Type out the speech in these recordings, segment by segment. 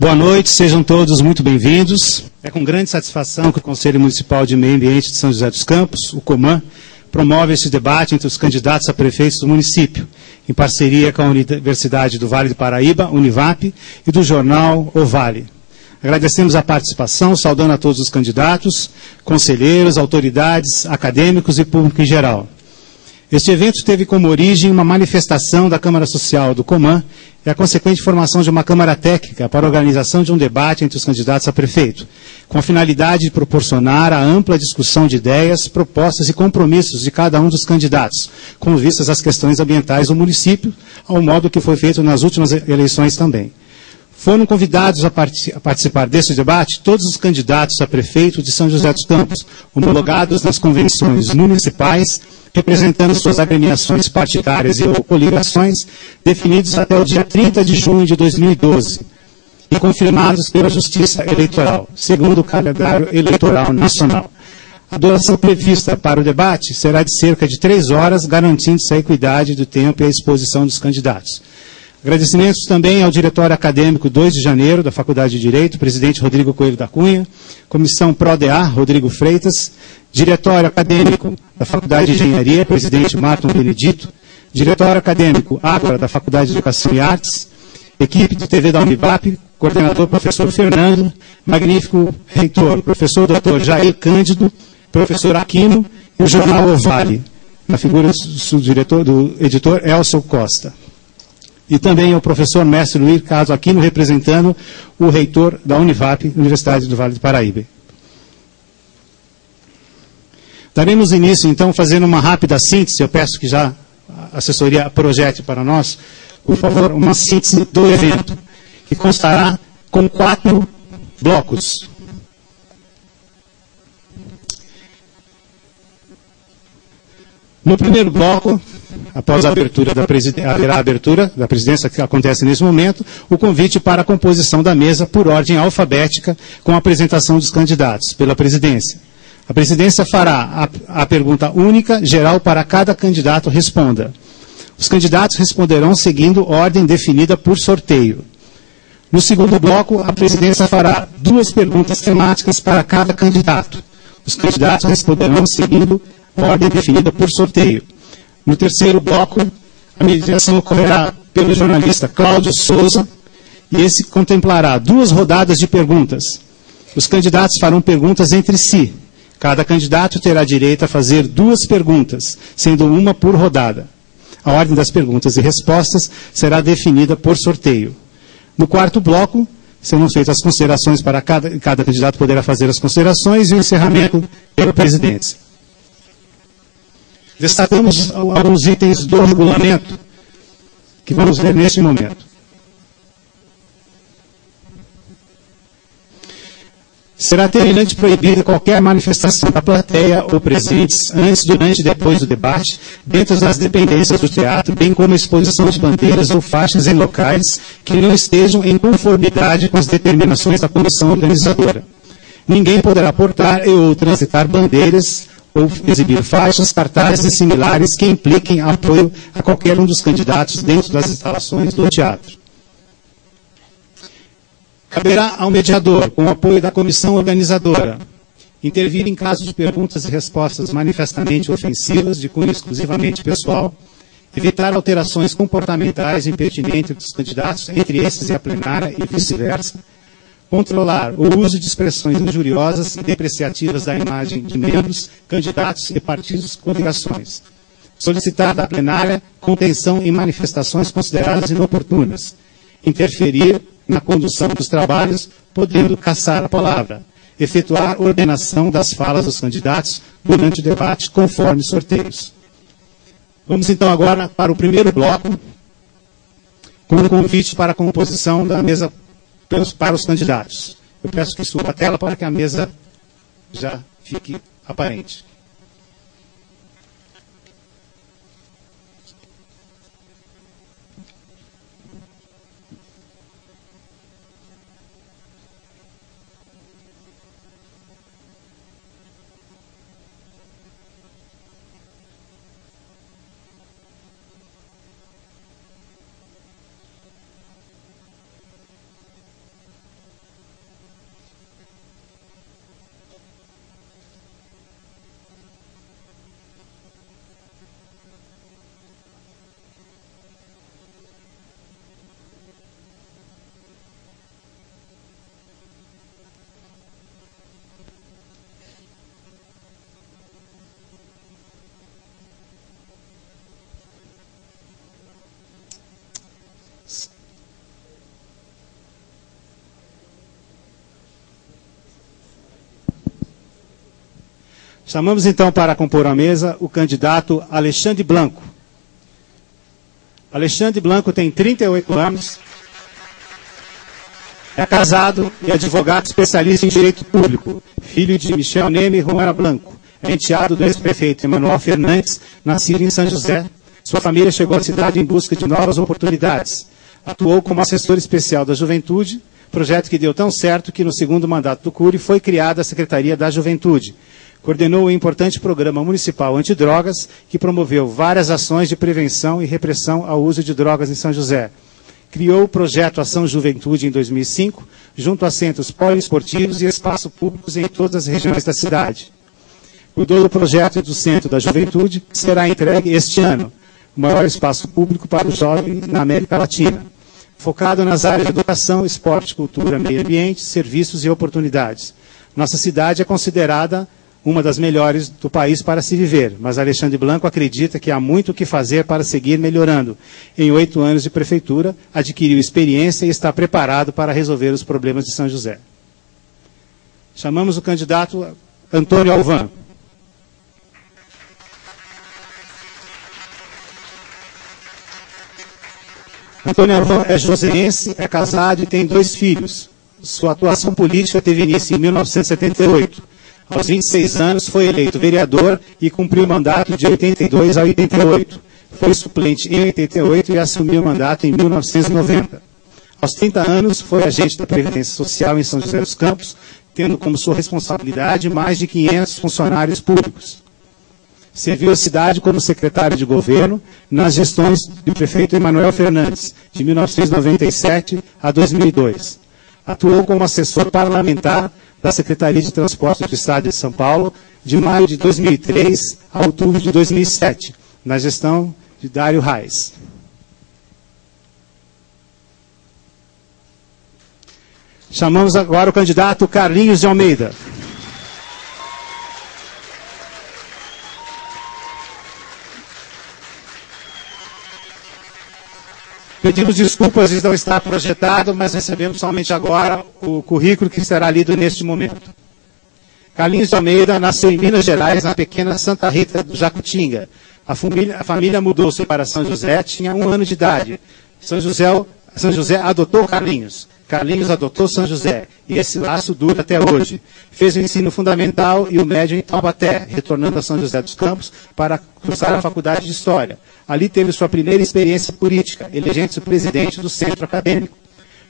Boa noite, sejam todos muito bem-vindos. É com grande satisfação que o Conselho Municipal de Meio Ambiente de São José dos Campos, o COMAN, promove este debate entre os candidatos a prefeitos do município, em parceria com a Universidade do Vale do Paraíba, Univap, e do jornal O Vale. Agradecemos a participação, saudando a todos os candidatos, conselheiros, autoridades, acadêmicos e público em geral. Este evento teve como origem uma manifestação da Câmara Social do COMAN e a consequente formação de uma Câmara Técnica para a organização de um debate entre os candidatos a prefeito, com a finalidade de proporcionar a ampla discussão de ideias, propostas e compromissos de cada um dos candidatos, com vistas às questões ambientais do município, ao modo que foi feito nas últimas eleições também. Foram convidados a participar desse debate todos os candidatos a prefeito de São José dos Campos, homologados nas convenções municipais, representando suas agremiações partidárias e ou coligações, definidos até o dia 30 de junho de 2012 e confirmados pela Justiça Eleitoral, segundo o calendário eleitoral nacional. A duração prevista para o debate será de cerca de 3 horas, garantindo-se a equidade do tempo e a exposição dos candidatos. Agradecimentos também ao Diretório Acadêmico 2 de Janeiro, da Faculdade de Direito, presidente Rodrigo Coelho da Cunha, Comissão PRODEA, Rodrigo Freitas, Diretório Acadêmico da Faculdade de Engenharia, presidente Marton Benedito, Diretório Acadêmico Ágora, da Faculdade de Educação e Artes, equipe de TV da Univap, coordenador professor Fernando, magnífico reitor, professor Dr. Jair Cândido, professor Aquino e o jornal O Vale, na figura do editor Elcio Costa. E também o professor mestre Luiz Carlos Aquino, representando o reitor da Univap, Universidade do Vale do Paraíba. Daremos início, então, fazendo uma rápida síntese. Eu peço que já a assessoria projete para nós, por favor, uma síntese do evento, que constará com 4 blocos. No primeiro bloco, após a abertura haverá a abertura da presidência que acontece nesse momento, o convite para a composição da mesa por ordem alfabética com a apresentação dos candidatos pela presidência. A presidência fará a pergunta única, geral, para cada candidato responda. Os candidatos responderão seguindo ordem definida por sorteio. No segundo bloco, a presidência fará 2 perguntas temáticas para cada candidato. Os candidatos responderão seguindo ordem definida por sorteio. No terceiro bloco, a mediação ocorrerá pelo jornalista Cláudio Souza, e esse contemplará 2 rodadas de perguntas. Os candidatos farão perguntas entre si. Cada candidato terá direito a fazer 2 perguntas, sendo uma por rodada. A ordem das perguntas e respostas será definida por sorteio. No quarto bloco, serão feitas as considerações para cada candidato poderá fazer as considerações e o encerramento pela presidência. Destacamos alguns itens do regulamento que vamos ver neste momento. Será terminante proibida qualquer manifestação da plateia ou presentes antes, durante e depois do debate, dentro das dependências do teatro, bem como a exposição de bandeiras ou faixas em locais que não estejam em conformidade com as determinações da comissão organizadora. Ninguém poderá portar ou transitar bandeiras ou exibir faixas, cartazes e similares que impliquem apoio a qualquer um dos candidatos dentro das instalações do teatro. Caberá ao mediador, com o apoio da comissão organizadora, intervir em caso de perguntas e respostas manifestamente ofensivas, de cunho exclusivamente pessoal, evitar alterações comportamentais impertinentes dos candidatos, entre esses e a plenária e vice-versa, controlar o uso de expressões injuriosas e depreciativas da imagem de membros, candidatos e partidos com coligações. Solicitar da plenária contenção em manifestações consideradas inoportunas. Interferir na condução dos trabalhos, podendo cassar a palavra. Efetuar ordenação das falas dos candidatos durante o debate, conforme sorteios. Vamos então agora para o primeiro bloco, com o convite para a composição da mesa para os candidatos. Eu peço que suba a tela para que a mesa já fique aparente. Chamamos então para compor a mesa o candidato Alexandre Blanco. Alexandre Blanco tem 38 anos, é casado e advogado especialista em direito público, filho de Michel Neme e Romana Blanco. É enteado do ex-prefeito Emanuel Fernandes, nascido em São José. Sua família chegou à cidade em busca de novas oportunidades. Atuou como assessor especial da Juventude, projeto que deu tão certo que no segundo mandato do Cury foi criada a Secretaria da Juventude. Coordenou o importante programa municipal antidrogas, que promoveu várias ações de prevenção e repressão ao uso de drogas em São José. Criou o projeto Ação Juventude em 2005, junto a centros poliesportivos e espaços públicos em todas as regiões da cidade. Cuidou do projeto do Centro da Juventude, que será entregue este ano, o maior espaço público para o jovem na América Latina, focado nas áreas de educação, esporte, cultura, meio ambiente, serviços e oportunidades. Nossa cidade é considerada uma das melhores do país para se viver, mas Alexandre Blanco acredita que há muito o que fazer para seguir melhorando. Em 8 anos de prefeitura, adquiriu experiência e está preparado para resolver os problemas de São José. Chamamos o candidato Antônio Alvan. Antônio Alvan é joseense, é casado e tem 2 filhos. Sua atuação política teve início em 1978. Aos 26 anos, foi eleito vereador e cumpriu o mandato de 82 a 88. Foi suplente em 88 e assumiu o mandato em 1990. Aos 30 anos, foi agente da Previdência Social em São José dos Campos, tendo como sua responsabilidade mais de 500 funcionários públicos. Serviu a cidade como secretário de governo nas gestões do prefeito Emanuel Fernandes, de 1997 a 2002. Atuou como assessor parlamentar da Secretaria de Transporte do Estado de São Paulo, de maio de 2003 a outubro de 2007, na gestão de Dário Reis. Chamamos agora o candidato Carlinhos de Almeida. Pedimos desculpas de não estar projetado, mas recebemos somente agora o currículo que será lido neste momento. Carlinhos de Almeida nasceu em Minas Gerais, na pequena Santa Rita do Jacutinga. A família mudou-se para São José, tinha 1 ano de idade. São José adotou Carlinhos. Carlinhos adotou São José, e esse laço dura até hoje. Fez o ensino fundamental e o médio em Taubaté, retornando a São José dos Campos para cursar a faculdade de História. Ali teve sua primeira experiência política, elegendo-se presidente do centro acadêmico.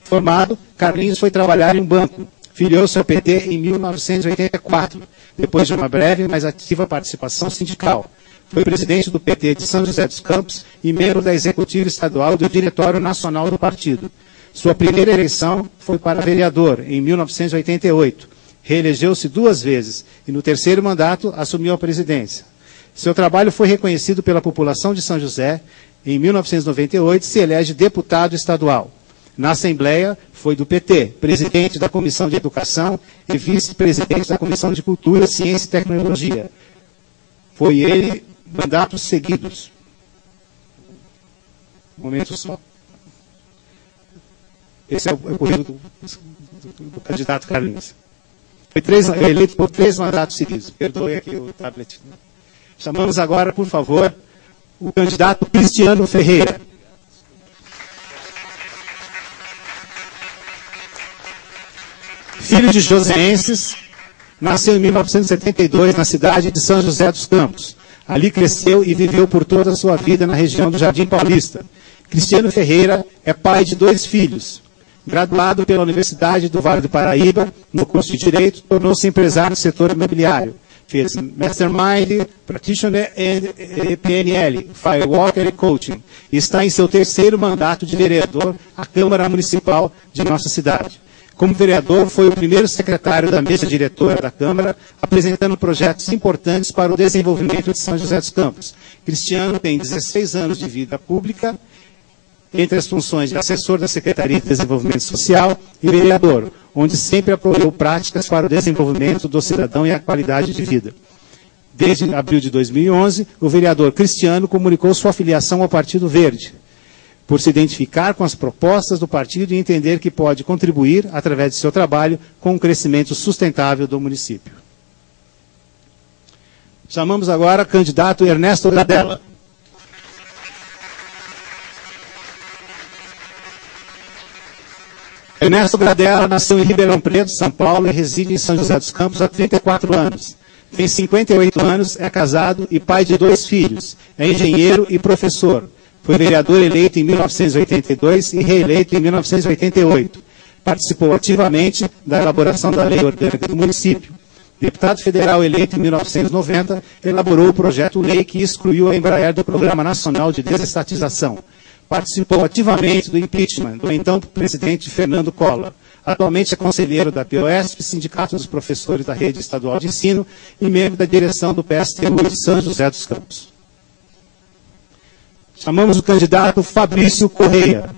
Formado, Carlinhos foi trabalhar em um banco. Filiou-se ao PT em 1984, depois de uma breve, mas ativa participação sindical. Foi presidente do PT de São José dos Campos e membro da executiva estadual do Diretório Nacional do partido. Sua primeira eleição foi para vereador, em 1988. Reelegeu-se 2 vezes e, no 3º mandato, assumiu a presidência. Seu trabalho foi reconhecido pela população de São José. Em 1998, se elege deputado estadual. Na Assembleia, foi do PT, presidente da Comissão de Educação e vice-presidente da Comissão de Cultura, Ciência e Tecnologia. Foi ele mandatos seguidos. Um momento só. Esse é o currículo do candidato Carlinhos. Foi eleito por 3 mandatos seguidos. Perdoe aqui o tablet. Chamamos agora, por favor, o candidato Cristiano Ferreira. Filho de joseenses, nasceu em 1972 na cidade de São José dos Campos. Ali cresceu e viveu por toda a sua vida na região do Jardim Paulista. Cristiano Ferreira é pai de 2 filhos. Graduado pela Universidade do Vale do Paraíba, no curso de Direito, tornou-se empresário no setor imobiliário. Fez Mastermind, Practitioner e PNL, Firewalker e Coaching. E está em seu 3º mandato de vereador à Câmara Municipal de nossa cidade. Como vereador, foi o primeiro secretário da mesa diretora da Câmara, apresentando projetos importantes para o desenvolvimento de São José dos Campos. Cristiano tem 16 anos de vida pública, entre as funções de assessor da Secretaria de Desenvolvimento Social e vereador, onde sempre apoiou práticas para o desenvolvimento do cidadão e a qualidade de vida. Desde abril de 2011, o vereador Cristiano comunicou sua filiação ao Partido Verde, por se identificar com as propostas do partido e entender que pode contribuir, através de seu trabalho, com o crescimento sustentável do município. Chamamos agora o candidato Ernesto Gradella. Ernesto Gradella nasceu em Ribeirão Preto, São Paulo, e reside em São José dos Campos há 34 anos. Tem 58 anos, é casado e pai de 2 filhos. É engenheiro e professor. Foi vereador eleito em 1982 e reeleito em 1988. Participou ativamente da elaboração da lei orgânica do município. Deputado federal eleito em 1990, elaborou o projeto-lei que excluiu a Embraer do Programa Nacional de Desestatização. Participou ativamente do impeachment do então presidente Fernando Collor. Atualmente é conselheiro da POSP, Sindicato dos Professores da Rede Estadual de Ensino e membro da direção do PSTU de São José dos Campos. Chamamos o candidato Fabrício Correia.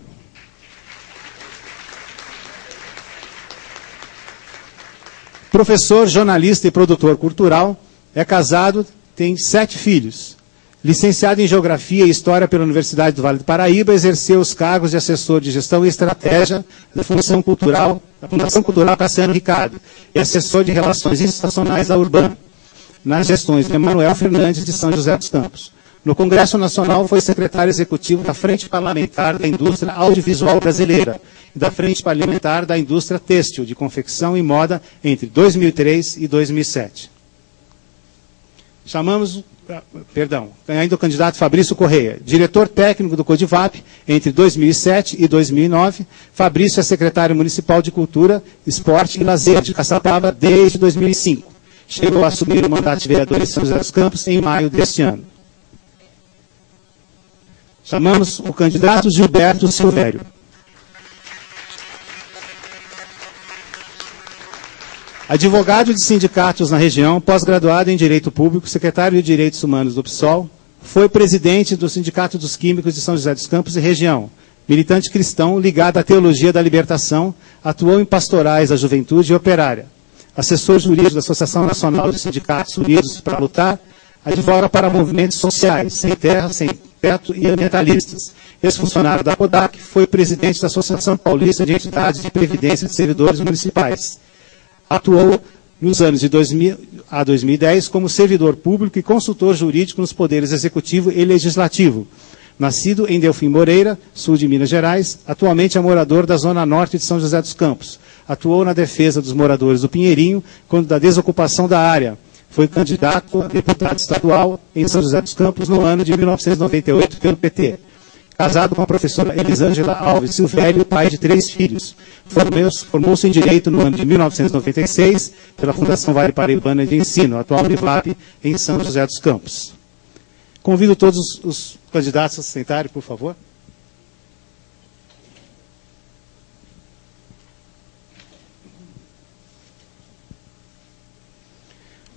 Professor, jornalista e produtor cultural, é casado, tem 7 filhos. Licenciado em Geografia e História pela Universidade do Vale do Paraíba, exerceu os cargos de assessor de Gestão e Estratégia da Fundação Cultural Cassiano Ricardo e assessor de Relações Institucionais da Urban, nas gestões de Emanuel Fernandes de São José dos Campos. No Congresso Nacional foi secretário executivo da Frente Parlamentar da Indústria Audiovisual Brasileira e da Frente Parlamentar da Indústria Têxtil, de Confecção e Moda entre 2003 e 2007. Ainda o candidato Fabrício Correia, diretor técnico do Codivap entre 2007 e 2009. Fabrício é secretário municipal de Cultura, Esporte e Lazer de Caçapava desde 2005. Chegou a assumir o mandato de vereador em São José dos Campos em maio deste ano. Chamamos o candidato Gilberto Silvério. Advogado de sindicatos na região, pós-graduado em Direito Público, secretário de Direitos Humanos do PSOL, foi presidente do Sindicato dos Químicos de São José dos Campos e região, militante cristão ligado à teologia da libertação, atuou em pastorais da juventude e operária, assessor jurídico da Associação Nacional de Sindicatos Unidos para Lutar, advoga para movimentos sociais, sem terra, sem teto e ambientalistas. Ex-funcionário da CODAC, foi presidente da Associação Paulista de Entidades de Previdência de Servidores Municipais. Atuou nos anos de 2000 a 2010 como servidor público e consultor jurídico nos poderes executivo e legislativo. Nascido em Delfim Moreira, sul de Minas Gerais, atualmente é morador da Zona Norte de São José dos Campos. Atuou na defesa dos moradores do Pinheirinho, quando da desocupação da área. Foi candidato a deputado estadual em São José dos Campos no ano de 1998 pelo PT. Casado com a professora Elisângela Alves Silvério, pai de 3 filhos. Formou-se em Direito no ano de 1996 pela Fundação Vale Paraibana de Ensino, atual Univap, em São José dos Campos. Convido todos os candidatos a se sentarem, por favor.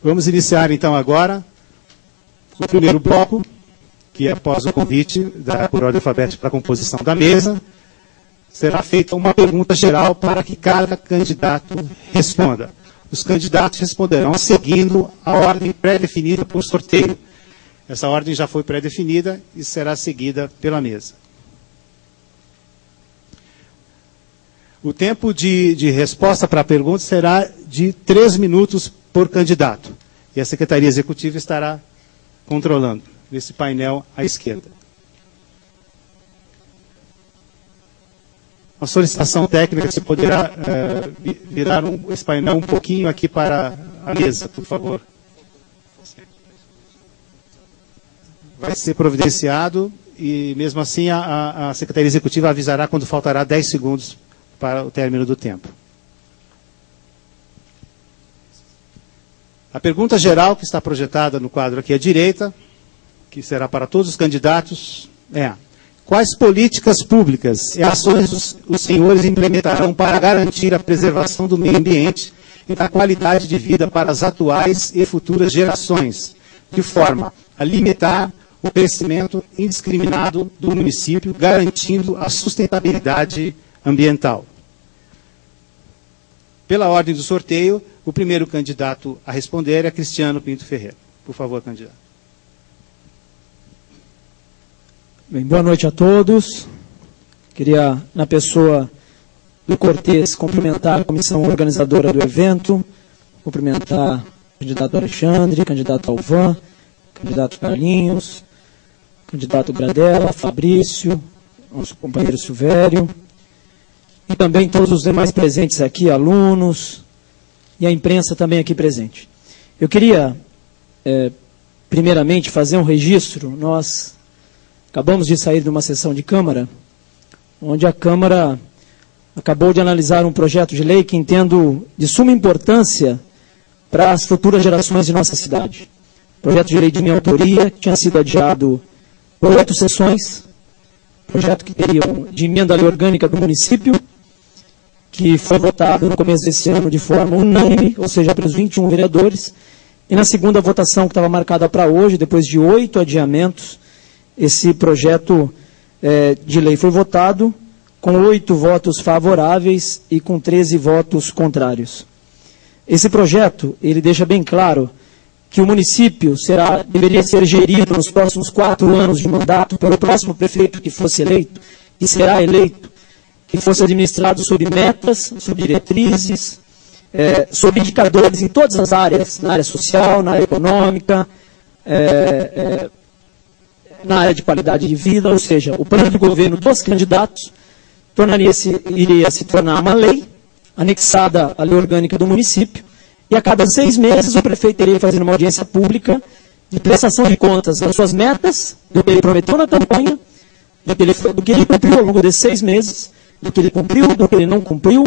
Vamos iniciar, então, agora o primeiro bloco, que após o convite por ordem alfabética para a composição da mesa, será feita uma pergunta geral para que cada candidato responda. Os candidatos responderão seguindo a ordem pré-definida por sorteio. Essa ordem já foi pré-definida e será seguida pela mesa. O tempo de resposta para a pergunta será de 3 minutos por candidato. E a Secretaria Executiva estará controlando nesse painel à esquerda. Uma solicitação técnica, se poderá virar esse painel um pouquinho aqui para a mesa, por favor. Vai ser providenciado e, mesmo assim, a Secretaria Executiva avisará quando faltará 10 segundos para o término do tempo. A pergunta geral que está projetada no quadro aqui à direita, que será para todos os candidatos, é: quais políticas públicas e ações os senhores implementarão para garantir a preservação do meio ambiente e da qualidade de vida para as atuais e futuras gerações, de forma a limitar o crescimento indiscriminado do município, garantindo a sustentabilidade ambiental? Pela ordem do sorteio, o primeiro candidato a responder é Cristiano Pinto Ferreira. Por favor, candidato. Bem, boa noite a todos. Queria, na pessoa do Cortês, cumprimentar a comissão organizadora do evento, cumprimentar candidato Alexandre, candidato Alvan, candidato Carlinhos, candidato Gradella, Fabrício, nosso companheiro Silvério, e também todos os demais presentes aqui, alunos, e a imprensa também aqui presente. Eu queria, primeiramente, fazer um registro. Nós acabamos de sair de uma sessão de Câmara, onde a Câmara acabou de analisar um projeto de lei que entendo de suma importância para as futuras gerações de nossa cidade. Projeto de lei de minha autoria, que tinha sido adiado por 8 sessões, projeto que teria de emenda à lei orgânica do município, que foi votado no começo desse ano de forma unânime, ou seja, pelos 21 vereadores, e na segunda votação que estava marcada para hoje, depois de 8 adiamentos, esse projeto de lei foi votado com 8 votos favoráveis e com 13 votos contrários. Esse projeto, ele deixa bem claro que o município deveria ser gerido nos próximos 4 anos de mandato pelo próximo prefeito que fosse eleito, e será eleito, que fosse administrado sob metas, sob diretrizes, sob indicadores em todas as áreas, na área social, na área econômica, na área de qualidade de vida, ou seja, o plano de governo dos candidatos iria se tornar uma lei, anexada à lei orgânica do município, e a cada 6 meses o prefeito iria fazer uma audiência pública de prestação de contas das suas metas, do que ele prometeu na campanha, do que ele cumpriu ao longo desses 6 meses, do que ele cumpriu, do que ele não cumpriu,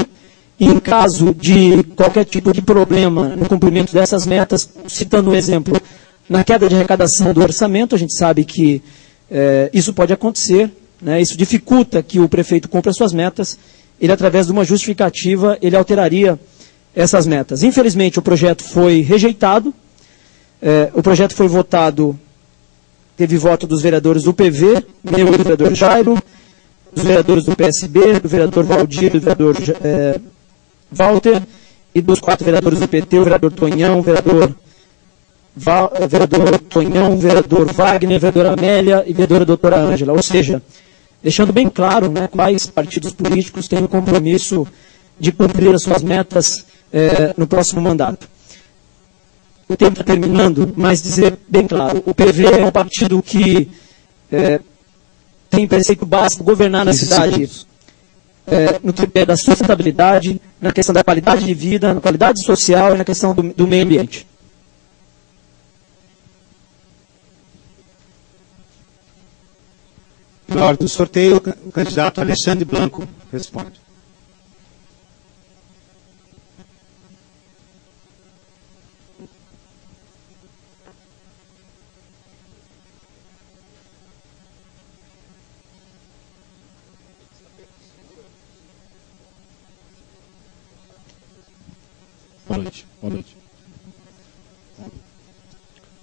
e em caso de qualquer tipo de problema no cumprimento dessas metas, citando um exemplo, na queda de arrecadação do orçamento, a gente sabe que isso pode acontecer, né, isso dificulta que o prefeito cumpra suas metas, ele, através de uma justificativa, ele alteraria essas metas. Infelizmente, o projeto foi rejeitado, o projeto foi votado, teve voto dos vereadores do PV, meu e do vereador Jairo, dos vereadores do PSB, do vereador Valdir, do vereador Walter, e dos 4 vereadores do PT, o vereador Tonhão, o vereador Tonhão, o vereador Wagner, a vereadora Amélia e a vereadora doutora Ângela. Ou seja, deixando bem claro, né, quais partidos políticos têm o compromisso de cumprir as suas metas no próximo mandato. O tempo está terminando, mas dizer bem claro, o PV é um partido que tem preceito básico governar na cidade no tripé da sustentabilidade, na questão da qualidade de vida, na qualidade social e na questão do meio ambiente. Na hora do sorteio, o candidato Alexandre Blanco responde. Boa noite. Boa noite.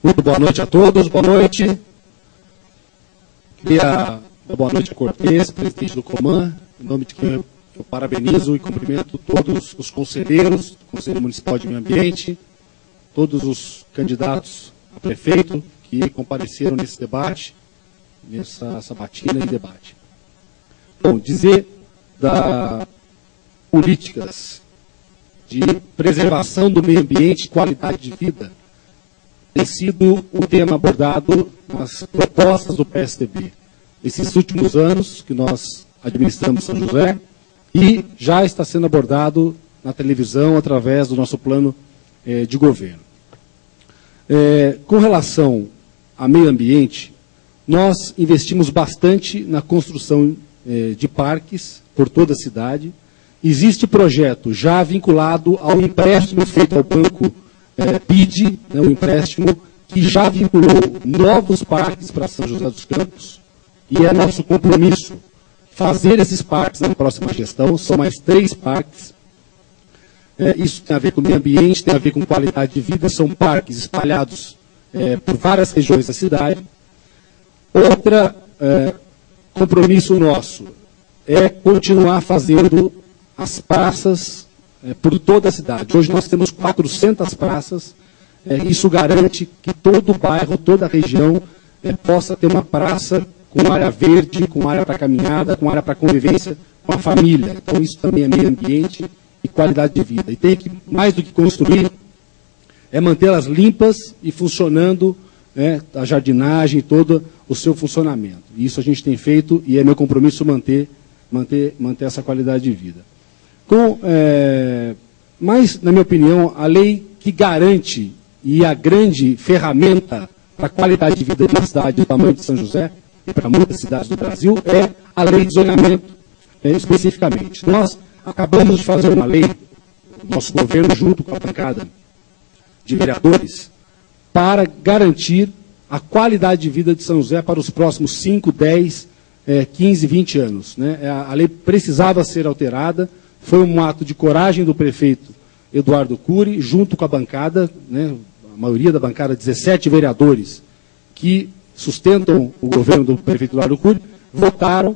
Muito boa noite a todos. Boa noite. Queria dar boa noite a Cortez, presidente do Coman, em nome de quem eu parabenizo e cumprimento todos os conselheiros do Conselho Municipal de Meio Ambiente, todos os candidatos a prefeito que compareceram nesse debate, nessa sabatina e debate. Bom, dizer das políticas de preservação do meio ambiente e qualidade de vida tem sido um tema abordado nas propostas do PSDB. Esses últimos anos que nós administramos São José, e já está sendo abordado na televisão através do nosso plano de governo. Com relação a meio ambiente, nós investimos bastante na construção de parques por toda a cidade. Existe projeto já vinculado ao empréstimo feito ao banco PID, né, um empréstimo que já vinculou novos parques para São José dos Campos, e é nosso compromisso fazer esses parques na próxima gestão. São mais 3 parques. Isso tem a ver com o meio ambiente, tem a ver com qualidade de vida, são parques espalhados por várias regiões da cidade. Outro compromisso nosso é continuar fazendo as praças por toda a cidade. Hoje nós temos 400 praças, isso garante que todo o bairro, toda a região possa ter uma praça com área verde, com área para caminhada, com área para convivência com a família. Então isso também é meio ambiente e qualidade de vida. E tem que, mais do que construir, é mantê-las limpas e funcionando, né, a jardinagem, todo o seu funcionamento. Isso a gente tem feito e é meu compromisso manter essa qualidade de vida. Mas, na minha opinião, a lei que garante e a grande ferramenta para a qualidade de vida de uma cidade do tamanho de São José e para muitas cidades do Brasil é a lei de zoneamento, especificamente. Nós acabamos de fazer uma lei, nosso governo junto com a bancada de vereadores, para garantir a qualidade de vida de São José para os próximos 5, 10, 15, 20 anos. Né? A lei precisava ser alterada, foi um ato de coragem do prefeito Eduardo Cury, junto com a bancada, né, a maioria da bancada, 17 vereadores que sustentam o governo do prefeito Eduardo Cury, votaram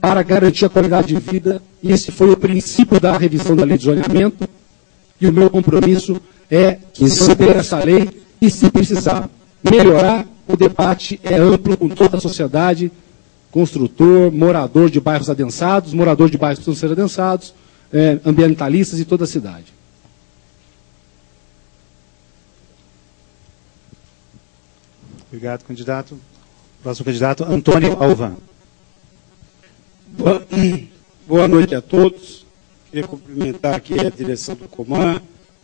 para garantir a qualidade de vida. Esse foi o princípio da revisão da lei de zoneamento, e o meu compromisso é manter essa lei e, se precisar melhorar, o debate é amplo com toda a sociedade, construtor, morador de bairros adensados, morador de bairros que precisam ser adensados, ambientalistas e toda a cidade. Obrigado, candidato. Próximo candidato, Antônio Alvan. Boa noite a todos. Queria cumprimentar aqui a direção do Coman,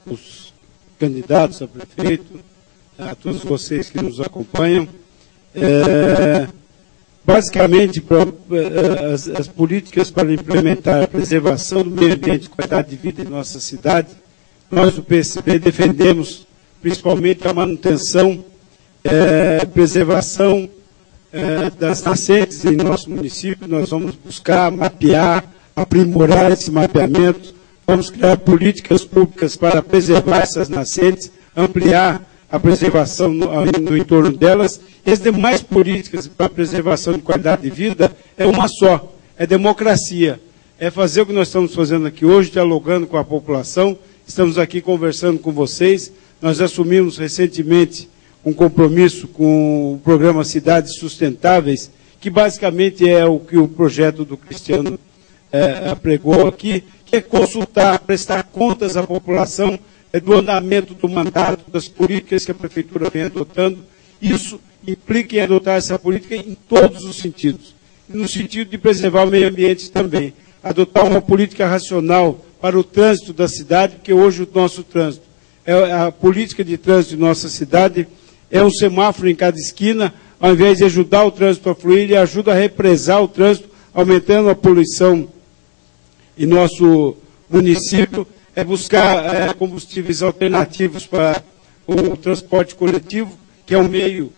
os candidatos a prefeito, a todos vocês que nos acompanham. Basicamente, as políticas para implementar a preservação do meio ambiente e qualidade de vida em nossa cidade, nós do PSB defendemos principalmente a manutenção, preservação das nascentes em nosso município. Nós vamos buscar mapear, aprimorar esse mapeamento, vamos criar políticas públicas para preservar essas nascentes, ampliar a preservação no entorno delas. E as demais políticas para a preservação de qualidade de vida é uma só, é democracia. É fazer o que nós estamos fazendo aqui hoje, dialogando com a população. Estamos aqui conversando com vocês. Nós assumimos recentemente um compromisso com o programa Cidades Sustentáveis, que basicamente é o que o projeto do Cristiano apregou aqui, que é consultar, prestar contas à população do andamento do mandato, das políticas que a Prefeitura vem adotando. Isso implica em adotar essa política em todos os sentidos. No sentido de preservar o meio ambiente também. Adotar uma política racional para o trânsito da cidade, porque hoje o nosso trânsito, a política de trânsito de nossa cidade é um semáforo em cada esquina. Ao invés de ajudar o trânsito a fluir, ele ajuda a represar o trânsito, aumentando a poluição em nosso município. É buscar combustíveis alternativos para o transporte coletivo, que é um meio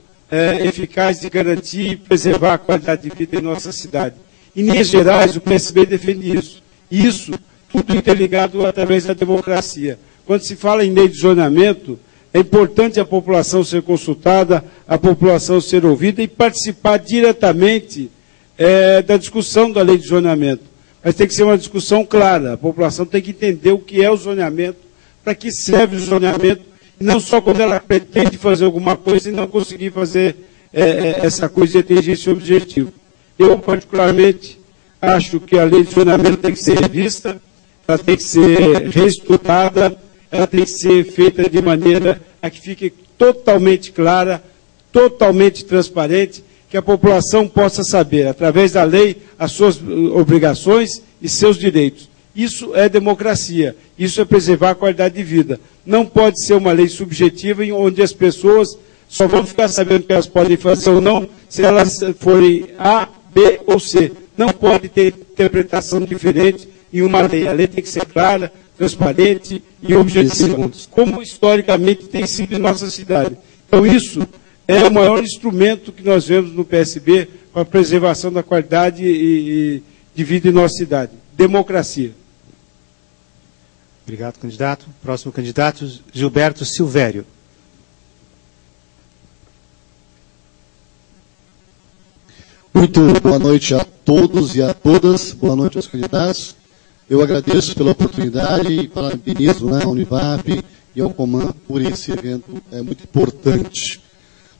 eficaz de garantir e preservar a qualidade de vida em nossa cidade. Em linhas gerais, o PSB defende isso. Isso, tudo interligado através da democracia. Quando se fala em lei de zoneamento, é importante a população ser consultada, a população ser ouvida e participar diretamente da discussão da lei de zoneamento. Mas tem que ser uma discussão clara. A população tem que entender o que é o zoneamento, para que serve o zoneamento, e não só quando ela pretende fazer alguma coisa e não conseguir fazer essa coisa e atingir esse objetivo. Eu, particularmente, acho que a lei de zoneamento tem que ser revista, ela tem que ser reestudada, ela tem que ser feita de maneira a que fique totalmente clara, totalmente transparente, que a população possa saber, através da lei, as suas obrigações e seus direitos. Isso é democracia, isso é preservar a qualidade de vida. Não pode ser uma lei subjetiva em onde as pessoas só vão ficar sabendo o que elas podem fazer ou não se elas forem A, B ou C. Não pode ter interpretação diferente em uma lei. A lei tem que ser clara, transparente e objetiva, como historicamente tem sido em nossa cidade. Então isso é o maior instrumento que nós vemos no PSB para a preservação da qualidade de vida em nossa cidade. Democracia. Obrigado, candidato. Próximo candidato, Gilberto Silvério. Muito boa noite a todos e a todas. Boa noite aos candidatos. Eu agradeço pela oportunidade e parabenizo a Univap e ao Coman por esse evento muito importante.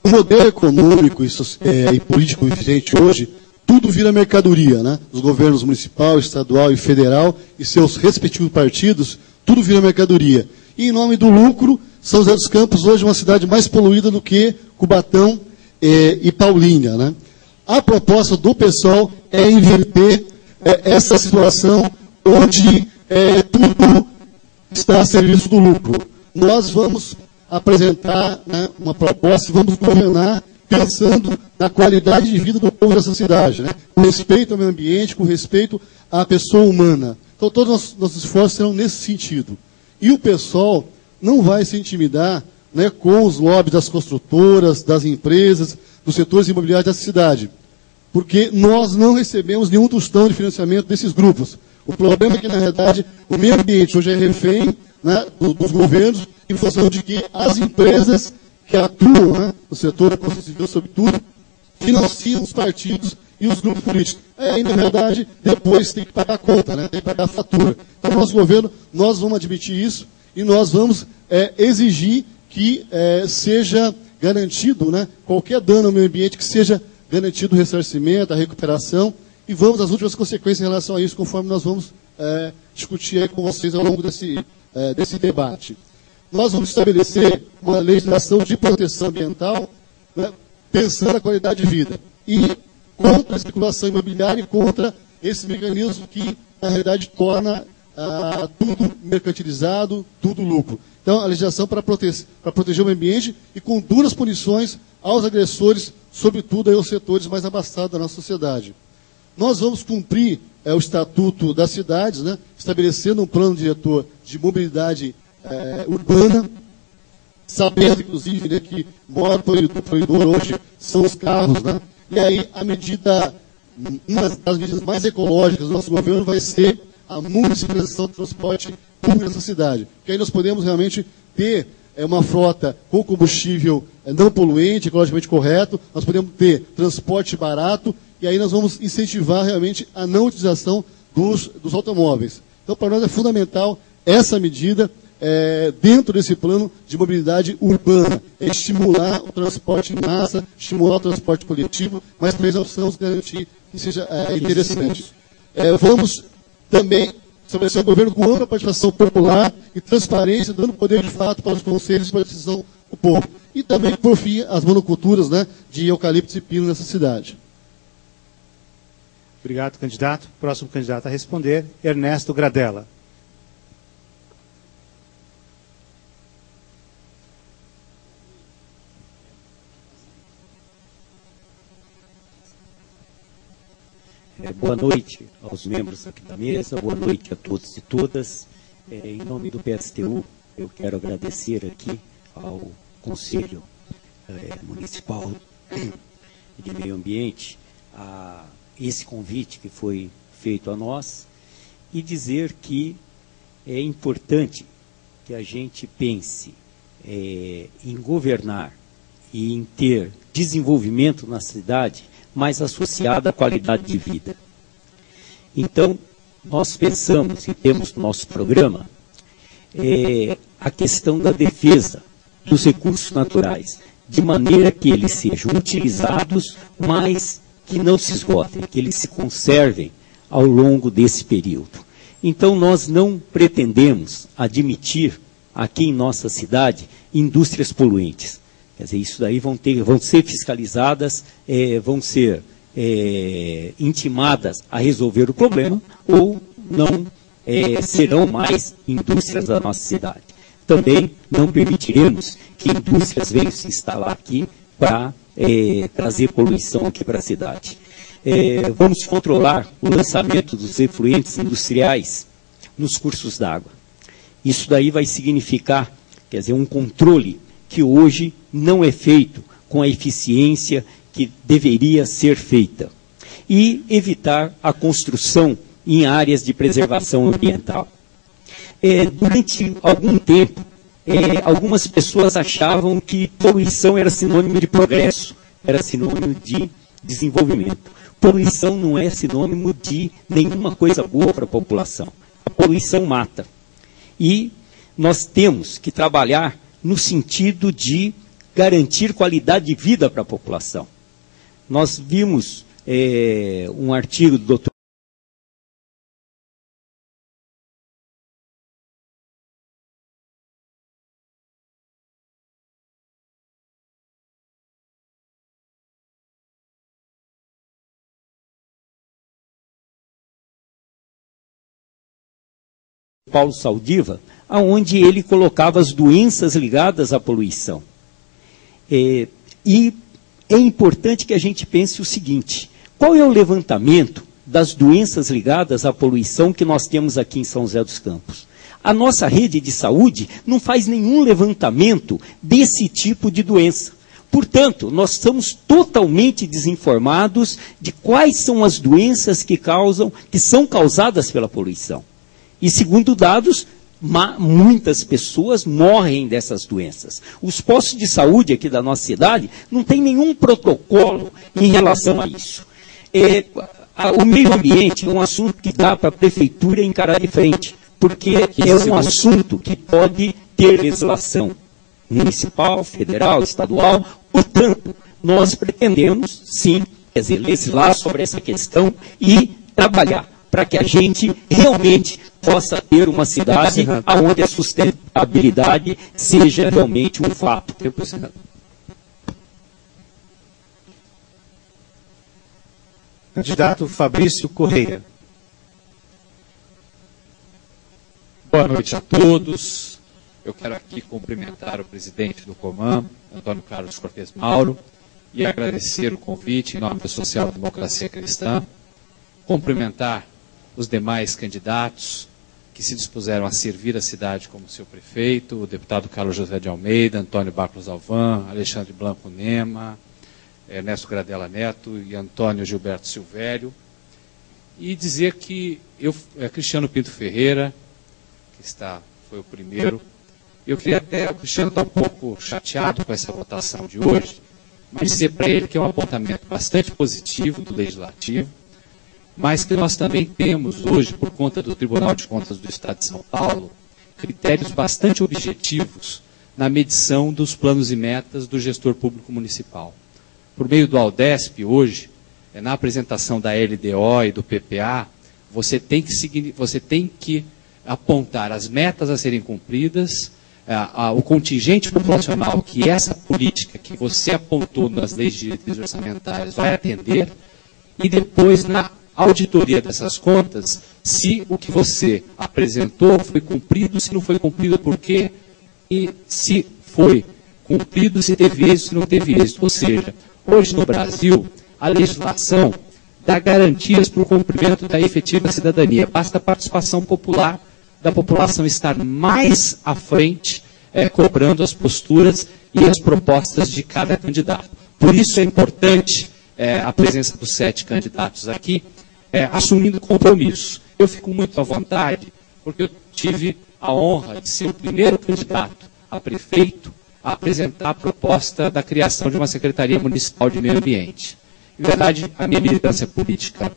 O modelo econômico e político vigente hoje, tudo vira mercadoria, né? Os governos municipal, estadual e federal e seus respectivos partidos, tudo vira mercadoria. E em nome do lucro, São José dos Campos hoje é uma cidade mais poluída do que Cubatão e Paulínia, né? A proposta do PSOL é inverter essa situação onde tudo está a serviço do lucro. Nós vamos apresentar, né, uma proposta e vamos governar pensando na qualidade de vida do povo dessa cidade, né? Com respeito ao meio ambiente, com respeito à pessoa humana. Então, todos os nossos esforços serão nesse sentido. E o PSOL não vai se intimidar, né, com os lobbies das construtoras, das empresas, dos setores imobiliários dessa cidade, porque nós não recebemos nenhum tostão de financiamento desses grupos. O problema é que, na verdade, o meio ambiente hoje é refém, né, dos governos, em função de que as empresas que atuam, né, no setor da construção civil, sobretudo, financiam os partidos e os grupos políticos. E, na verdade, depois tem que pagar a conta, né, tem que pagar a fatura. Então, nosso governo, nós vamos admitir isso e nós vamos exigir que seja garantido, né, qualquer dano ao meio ambiente, que seja garantido o ressarcimento, a recuperação, e vamos às últimas consequências em relação a isso, conforme nós vamos discutir aí com vocês ao longo desse debate. Nós vamos estabelecer uma legislação de proteção ambiental, né, pensando na qualidade de vida, e contra a especulação imobiliária e contra esse mecanismo que, na realidade, torna tudo mercantilizado, tudo lucro. Então, a legislação para proteger o meio ambiente e com duras punições aos agressores, sobretudo aos setores mais abastados da nossa sociedade. Nós vamos cumprir o Estatuto das Cidades, né, estabelecendo um plano diretor de mobilidade urbana, sabendo, inclusive, né, que o maior poluidor hoje são os carros, né? E aí, uma das medidas mais ecológicas do nosso governo vai ser a municipalização do transporte público nessa cidade. Porque aí nós podemos realmente ter uma frota com combustível não poluente, ecologicamente correto, nós podemos ter transporte barato, e aí nós vamos incentivar realmente a não utilização dos automóveis. Então, para nós é fundamental essa medida dentro desse plano de mobilidade urbana, estimular o transporte em massa, estimular o transporte coletivo, mas para isso nós precisamos garantir que seja interessante. Vamos também estabelecer um governo com ampla participação popular e transparência, dando poder de fato para os conselhos para a decisão do povo. E também, por fim, as monoculturas, né, de eucalipto e pino nessa cidade. Obrigado, candidato. Próximo candidato a responder, Ernesto Gradella. Boa noite aos membros aqui da mesa, boa noite a todos e todas. Em nome do PSTU, eu quero agradecer aqui ao Conselho Municipal de Meio Ambiente a esse convite que foi feito a nós e dizer que é importante que a gente pense em governar e em ter desenvolvimento na cidade, mas associada à qualidade de vida. Então, nós pensamos e temos no nosso programa a questão da defesa dos recursos naturais, de maneira que eles sejam utilizados, mas que não se esgotem, que eles se conservem ao longo desse período. Então, nós não pretendemos admitir aqui em nossa cidade indústrias poluentes. Quer dizer, isso daí vão ser fiscalizadas, vão ser intimadas a resolver o problema ou não serão mais indústrias da nossa cidade. Também não permitiremos que indústrias venham se instalar aqui para trazer poluição aqui para a cidade. Vamos controlar o lançamento dos efluentes industriais nos cursos d'água. Isso daí vai significar, quer dizer, um controle que hoje não é feito com a eficiência que deveria ser feita. E evitar a construção em áreas de preservação ambiental. Durante algum tempo, algumas pessoas achavam que poluição era sinônimo de progresso, era sinônimo de desenvolvimento. Poluição não é sinônimo de nenhuma coisa boa para a população. A poluição mata. E nós temos que trabalhar no sentido de garantir qualidade de vida para a população. Nós vimos um artigo do Dr. Paulo Saldiva, onde ele colocava as doenças ligadas à poluição. E é importante que a gente pense o seguinte: qual é o levantamento das doenças ligadas à poluição que nós temos aqui em São José dos Campos? A nossa rede de saúde não faz nenhum levantamento desse tipo de doença. Portanto, nós estamos totalmente desinformados de quais são as doenças que são causadas pela poluição. E segundo dados, muitas pessoas morrem dessas doenças. Os postos de saúde aqui da nossa cidade não tem nenhum protocolo em relação a isso. O meio ambiente é um assunto que dá para a prefeitura encarar de frente, porque é um assunto que pode ter legislação municipal, federal, estadual. Portanto, nós pretendemos, sim, legislar sobre essa questão e trabalhar para que a gente realmente possa ter uma cidade onde a sustentabilidade seja realmente um fato. Candidato Fabrício Correia. Boa noite a todos. Eu quero aqui cumprimentar o presidente do Coman, Antônio Carlos Cortes Mauro, e agradecer o convite em nome da Social Democracia Cristã, cumprimentar os demais candidatos que se dispuseram a servir a cidade como seu prefeito, o deputado Carlos José de Almeida, Antônio Baclos Alvan, Alexandre Blanco Nema, Ernesto Gradella Neto e Antônio Gilberto Silvério, e dizer que Cristiano Pinto Ferreira, que foi o primeiro, eu queria até, o Cristiano está um pouco chateado com essa votação de hoje, mas dizer para ele que é um apontamento bastante positivo do Legislativo, mas que nós também temos hoje, por conta do Tribunal de Contas do Estado de São Paulo, critérios bastante objetivos na medição dos planos e metas do gestor público municipal. Por meio do Aldesp, hoje, na apresentação da LDO e do PPA, você tem que apontar as metas a serem cumpridas, o contingente populacional que essa política que você apontou nas leis de diretrizes orçamentárias vai atender, e depois, na auditoria dessas contas, se o que você apresentou foi cumprido, se não foi cumprido, por quê, e se foi cumprido, se teve êxito, se não teve êxito. Ou seja, hoje no Brasil, a legislação dá garantias para o cumprimento da efetiva cidadania. Basta a participação popular da população estar mais à frente, cobrando as posturas e as propostas de cada candidato. Por isso é importante a presença dos 7 candidatos aqui, assumindo compromisso. Eu fico muito à vontade, porque eu tive a honra de ser o primeiro candidato a prefeito a apresentar a proposta da criação de uma Secretaria Municipal de Meio Ambiente. Em verdade, a minha militância política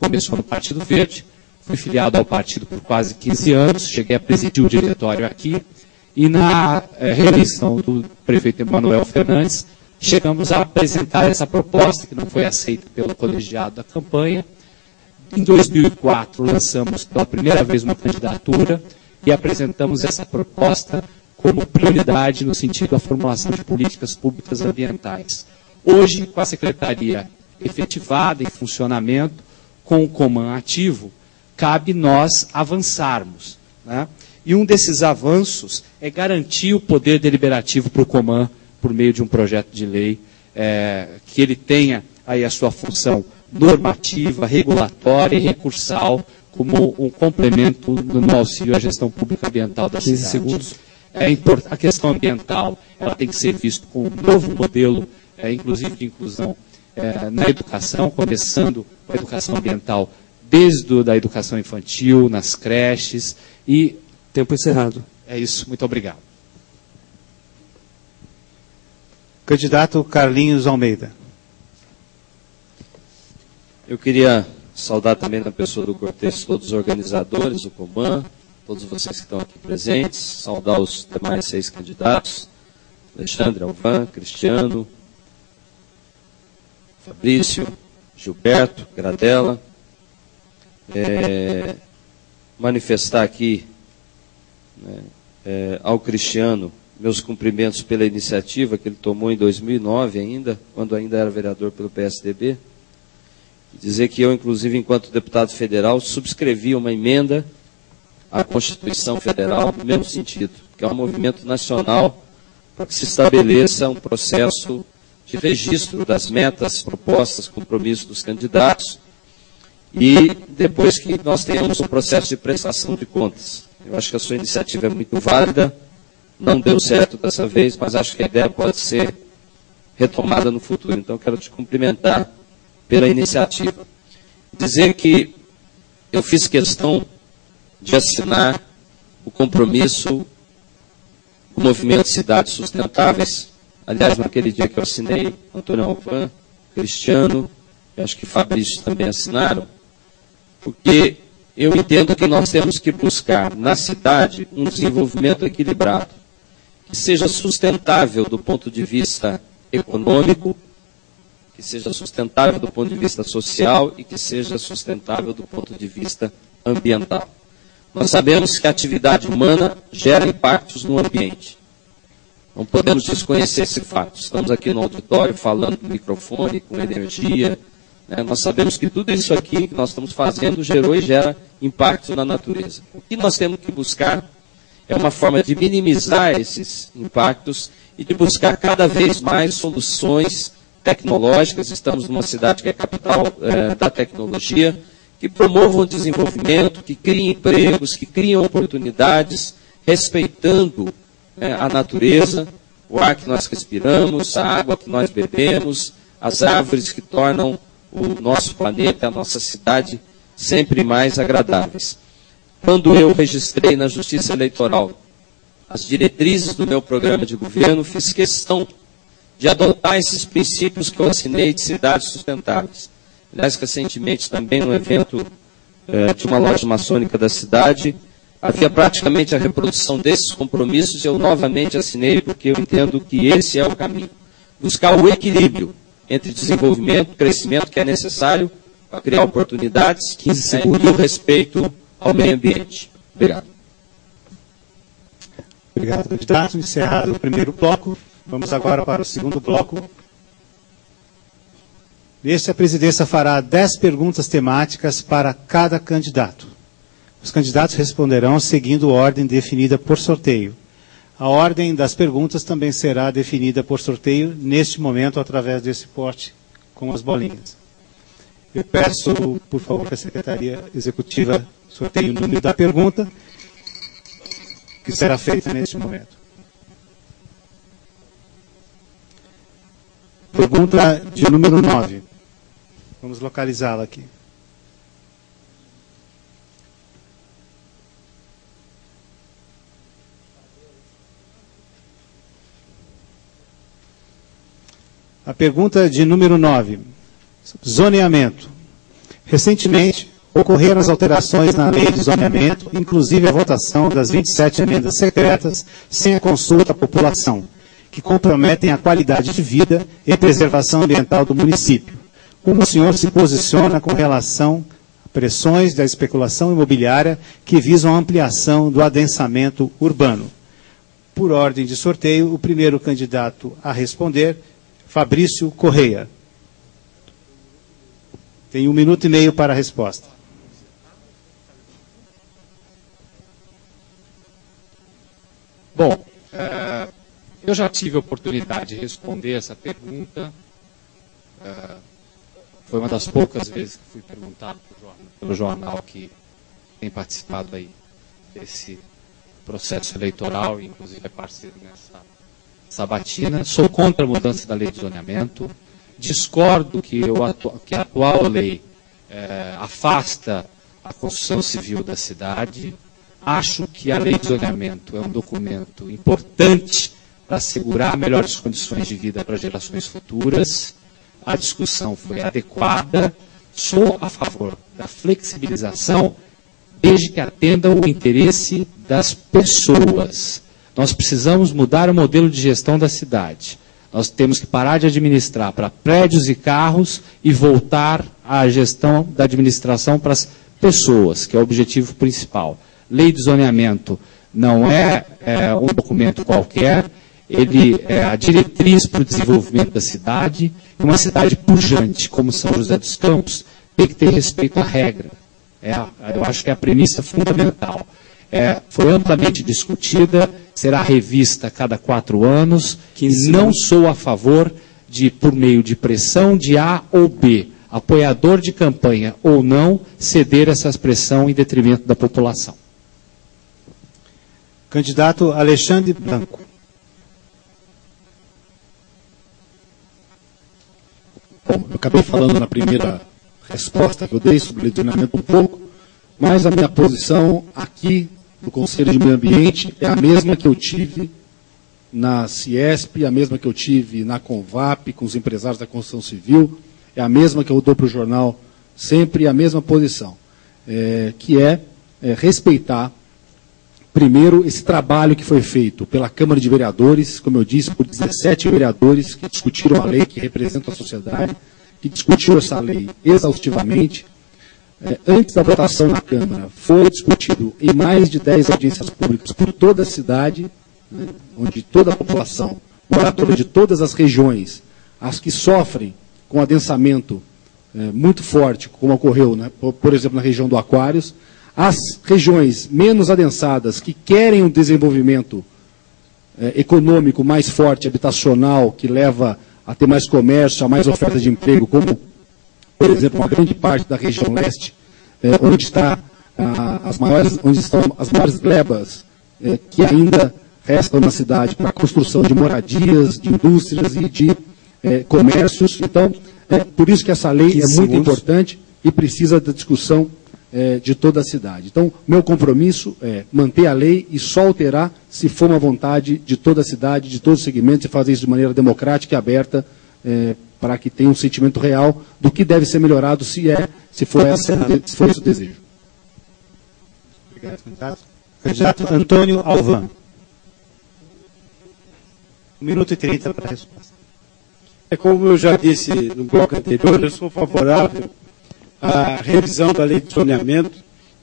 começou no Partido Verde, fui filiado ao partido por quase 15 anos, cheguei a presidir o diretório aqui, e na reeleição do prefeito Emanuel Fernandes, chegamos a apresentar essa proposta, que não foi aceita pelo colegiado da campanha. Em 2004, lançamos pela primeira vez uma candidatura e apresentamos essa proposta como prioridade no sentido da formulação de políticas públicas ambientais. Hoje, com a Secretaria efetivada em funcionamento, com o Coman ativo, cabe nós avançarmos, né? E um desses avanços é garantir o poder deliberativo para o Coman por meio de um projeto de lei, que ele tenha aí a sua função normativa, regulatória e recursal como um complemento no auxílio à gestão pública ambiental da cidade. Segundos. A questão ambiental ela tem que ser vista como um novo modelo, inclusive de inclusão na educação, começando a educação ambiental desde a educação infantil, nas creches e... Tempo encerrado. É isso, muito obrigado. Candidato Carlinhos Almeida. Eu queria saudar também na pessoa do Cortes todos os organizadores do Coman, todos vocês que estão aqui presentes, saudar os demais 6 candidatos, Alexandre, Alvan, Cristiano, Fabrício, Gilberto, Gradella, manifestar aqui ao Cristiano meus cumprimentos pela iniciativa que ele tomou em 2009 ainda, quando ainda era vereador pelo PSDB, e dizer que eu, inclusive, enquanto deputado federal, subscrevi uma emenda à Constituição Federal no mesmo sentido, que é um movimento nacional para que se estabeleça um processo de registro das metas, propostas, compromissos dos candidatos e depois que nós tenhamos um processo de prestação de contas. Eu acho que a sua iniciativa é muito válida, não deu certo dessa vez, mas acho que a ideia pode ser retomada no futuro. Então, quero te cumprimentar pela iniciativa. Dizer que eu fiz questão de assinar o compromisso do Movimento Cidades Sustentáveis. Aliás, naquele dia que eu assinei, Antônio Alvan, Cristiano, e acho que Fabrício também assinaram, porque eu entendo que nós temos que buscar na cidade um desenvolvimento equilibrado, que seja sustentável do ponto de vista econômico, que seja sustentável do ponto de vista social e que seja sustentável do ponto de vista ambiental. Nós sabemos que a atividade humana gera impactos no ambiente. Não podemos desconhecer esse fato. Estamos aqui no auditório falando no microfone, com energia. Nós sabemos que tudo isso aqui que nós estamos fazendo gerou e gera impacto na natureza. O que nós temos que buscar é uma forma de minimizar esses impactos e de buscar cada vez mais soluções tecnológicas. Estamos numa cidade que é capital da tecnologia, que promovam o desenvolvimento, que criem empregos, que criam oportunidades, respeitando a natureza, o ar que nós respiramos, a água que nós bebemos, as árvores que tornam o nosso planeta, a nossa cidade, sempre mais agradáveis. Quando eu registrei na Justiça Eleitoral as diretrizes do meu programa de governo, fiz questão de adotar esses princípios que eu assinei de cidades sustentáveis. Aliás, recentemente também no evento de uma loja maçônica da cidade, havia praticamente a reprodução desses compromissos e eu novamente assinei porque eu entendo que esse é o caminho. Buscar o equilíbrio entre desenvolvimento e crescimento que é necessário para criar oportunidades e o respeito ao meio ambiente. Obrigado. Obrigado, candidato. Encerrado o primeiro bloco, vamos agora para o segundo bloco. Neste, a presidência fará 10 perguntas temáticas para cada candidato. Os candidatos responderão seguindo ordem definida por sorteio. A ordem das perguntas também será definida por sorteio, neste momento, através desse pote com as bolinhas. Eu peço, por favor, que a Secretaria Executiva sorteie o número da pergunta, que será feita neste momento. Pergunta de número 9. Vamos localizá-la aqui. A pergunta de número 9. Zoneamento. Recentemente, ocorreram as alterações na lei de zoneamento, inclusive a votação das 27 emendas secretas, sem a consulta à população, que comprometem a qualidade de vida e preservação ambiental do município. Como o senhor se posiciona com relação a pressões da especulação imobiliária que visam a ampliação do adensamento urbano? Por ordem de sorteio, o primeiro candidato a responder, Fabrício Correia. Tem 1 minuto e meio para a resposta. Bom, eu já tive a oportunidade de responder essa pergunta. Foi uma das poucas vezes que fui perguntado pelo jornal que tem participado aí desse processo eleitoral, inclusive é parceiro nessa sabatina. Sou contra a mudança da lei de zoneamento. Discordo que a atual lei afasta a construção civil da cidade. Acho que a lei de zoneamento é um documento importante para assegurar melhores condições de vida para gerações futuras. A discussão foi adequada. Sou a favor da flexibilização, desde que atenda o interesse das pessoas. Nós precisamos mudar o modelo de gestão da cidade. Nós temos que parar de administrar para prédios e carros e voltar à gestão da administração para as pessoas, que é o objetivo principal. Lei de zoneamento não é um documento qualquer, ele é a diretriz para o desenvolvimento da cidade. Uma cidade pujante, como São José dos Campos, tem que ter respeito à regra. Eu acho que é a premissa fundamental. foi amplamente discutida, será revista a cada 4 anos, e não sou a favor de, por meio de pressão de A ou B, apoiador de campanha ou não, ceder essa pressão em detrimento da população. Candidato Alexandre Blanco. Bom, eu acabei falando na primeira resposta que eu dei sobre o legitimamento um pouco, mas a minha posição aqui no Conselho de Meio Ambiente é a mesma que eu tive na Ciesp, a mesma que eu tive na Convap, com os empresários da construção civil, é a mesma que eu dou para o jornal sempre, a mesma posição, que é respeitar, primeiro, esse trabalho que foi feito pela Câmara de Vereadores, como eu disse, por 17 vereadores que discutiram a lei, que representam a sociedade, que discutiram essa lei exaustivamente. Antes da votação na Câmara, foi discutido em mais de 10 audiências públicas por toda a cidade, né, onde toda a população, moradora de todas as regiões, as que sofrem com adensamento muito forte, como ocorreu, né, por exemplo, na região do Aquários, as regiões menos adensadas, que querem um desenvolvimento econômico mais forte, habitacional, que leva a ter mais comércio, a mais oferta de emprego, como, por exemplo, uma grande parte da região leste, onde estão as maiores glebas que ainda restam na cidade para a construção de moradias, de indústrias e de comércios. Então, por isso que essa lei é muito importante e precisa da discussão de toda a cidade. Então, meu compromisso é manter a lei e só alterar se for uma vontade de toda a cidade, de todos os segmentos, e fazer isso de maneira democrática e aberta, para que tenha um sentimento real do que deve ser melhorado, se for esse o desejo. Obrigado, candidato. Candidato Antônio Alvan. 1 minuto e 30 para a resposta. Como eu já disse no bloco anterior, eu sou favorável à revisão da lei de zoneamento.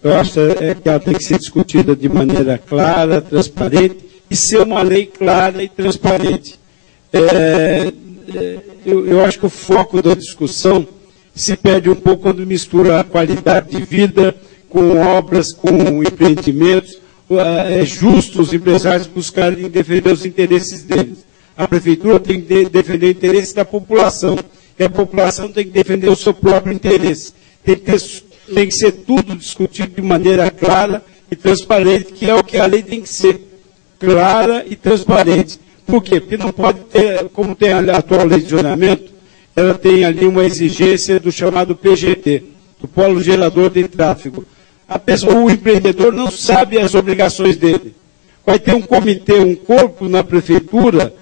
Eu acho que ela tem que ser discutida de maneira clara, transparente, e ser uma lei clara e transparente. Eu acho que o foco da discussão se perde um pouco quando mistura a qualidade de vida com obras, com empreendimentos. É justo os empresários buscarem defender os interesses deles. A prefeitura tem que defender o interesse da população, e a população tem que defender o seu próprio interesse. Tem que ser tudo discutido de maneira clara e transparente, que é o que a lei tem que ser, clara e transparente. Por quê? Porque não pode ter, como tem a atual lei de zoneamento, ela tem ali uma exigência do chamado PGT, do Polo Gerador de Tráfego. O empreendedor não sabe as obrigações dele. Vai ter um comitê, um corpo na prefeitura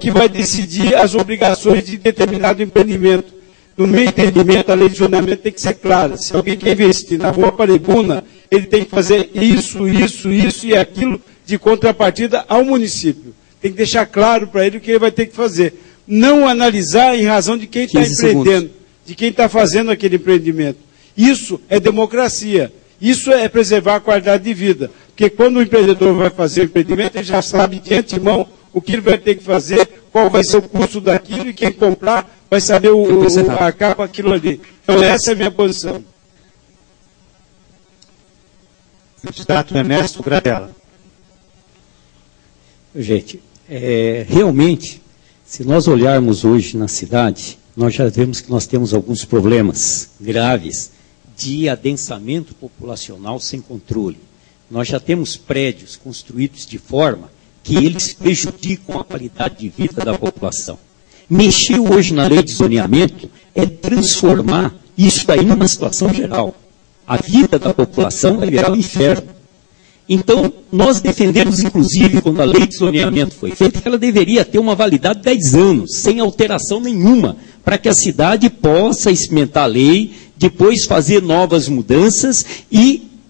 que vai decidir as obrigações de determinado empreendimento. No meu entendimento, a lei de zoneamento tem que ser clara. Se alguém quer investir na Rua Parebuna, ele tem que fazer isso e aquilo de contrapartida ao município. Tem que deixar claro para ele o que ele vai ter que fazer. Não analisar em razão de quem está empreendendo, de quem está fazendo aquele empreendimento. Isso é democracia. Isso é preservar a qualidade de vida. Porque quando o empreendedor vai fazer o empreendimento, ele já sabe de antemão o que ele vai ter que fazer, qual vai ser o custo daquilo, e quem comprar vai saber a capa aquilo ali. Então, essa é a minha posição. Candidato Ernesto Gradella. Gente, realmente, se nós olharmos hoje na cidade, nós já vemos que nós temos alguns problemas graves de adensamento populacional sem controle. Nós já temos prédios construídos de forma que eles prejudicam a qualidade de vida da população. Mexer hoje na lei de zoneamento é transformar isso aí numa situação geral. A vida da população vai virar um inferno. Então, nós defendemos, inclusive, quando a lei de zoneamento foi feita, que ela deveria ter uma validade de 10 anos, sem alteração nenhuma, para que a cidade possa experimentar a lei, depois fazer novas mudanças,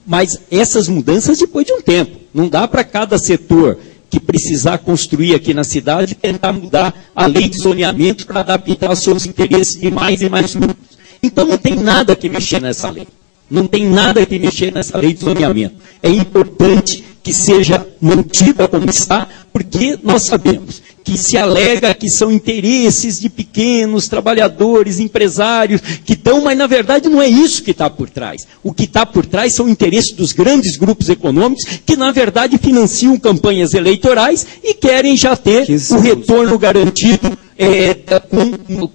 mas essas mudanças depois de um tempo. Não dá para cada setor que precisar construir aqui na cidade tentar mudar a lei de zoneamento para adaptar aos seus interesses de mais e mais grupos. Então, não tem nada que mexer nessa lei. Não tem nada que mexer nessa lei de zoneamento. É importante que seja mantida como está, porque nós sabemos que se alega que são interesses de pequenos trabalhadores, empresários, que estão, mas na verdade não é isso que está por trás. O que está por trás são interesses dos grandes grupos econômicos, que na verdade financiam campanhas eleitorais e querem já ter o retorno garantido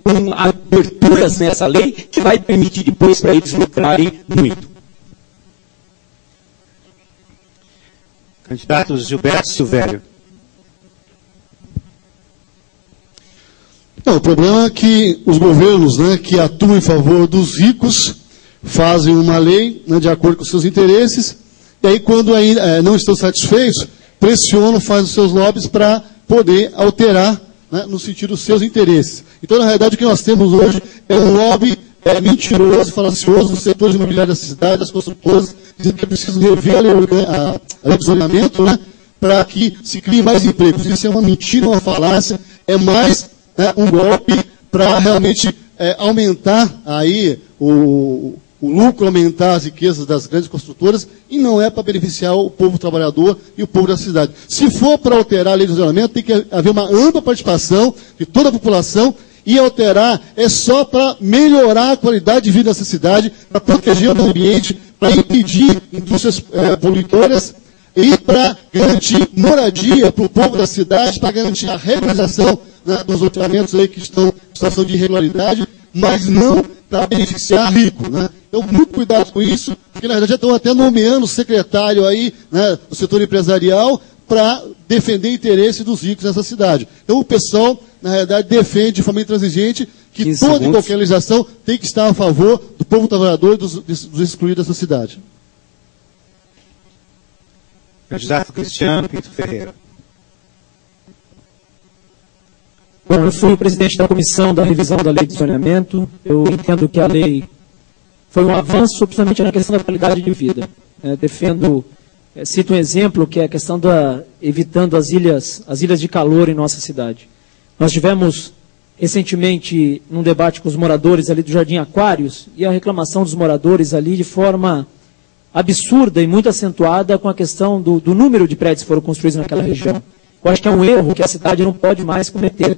com aberturas nessa lei, que vai permitir depois para eles lucrarem muito. Candidato Gilberto Silvério. Não, o problema é que os governos, né, que atuam em favor dos ricos fazem uma lei, né, de acordo com seus interesses, e aí quando ainda não estão satisfeitos, pressionam, fazem os seus lobbies para poder alterar, né, no sentido dos seus interesses. Então, na realidade, o que nós temos hoje é um lobby mentiroso, falacioso dos setores imobiliários da cidade, das construtoras, dizendo que é preciso rever a lei de zonamento, né, para que se crie mais empregos. Isso é uma mentira, uma falácia, é mais um golpe para realmente aumentar aí o lucro, aumentar as riquezas das grandes construtoras, e não é para beneficiar o povo trabalhador e o povo da cidade. Se for para alterar a lei de zonamento, tem que haver uma ampla participação de toda a população, e alterar é só para melhorar a qualidade de vida dessa cidade, para proteger o meio ambiente, para impedir indústrias poluidoras e para garantir moradia para o povo da cidade, para garantir a regularização, né, dos loteamentos aí que estão em situação de irregularidade, mas não para beneficiar rico, né? Então, muito cuidado com isso, porque na verdade já estão até nomeando secretário aí, né, do setor empresarial para defender interesse dos ricos nessa cidade. Então, o pessoal, na realidade, defende de forma intransigente que toda e qualquer legislação tem que estar a favor do povo trabalhador e dos excluídos dessa cidade. Candidato Cristiano Pinto Ferreira. Bom, eu fui o presidente da comissão da revisão da lei de zoneamento. Eu entendo que a lei foi um avanço, principalmente na questão da qualidade de vida. Cito um exemplo, que é a questão evitando as ilhas de calor em nossa cidade. Nós tivemos recentemente num debate com os moradores ali do Jardim Aquários, e a reclamação dos moradores ali de forma absurda e muito acentuada com a questão do número de prédios que foram construídos naquela região. Eu acho que é um erro que a cidade não pode mais cometer,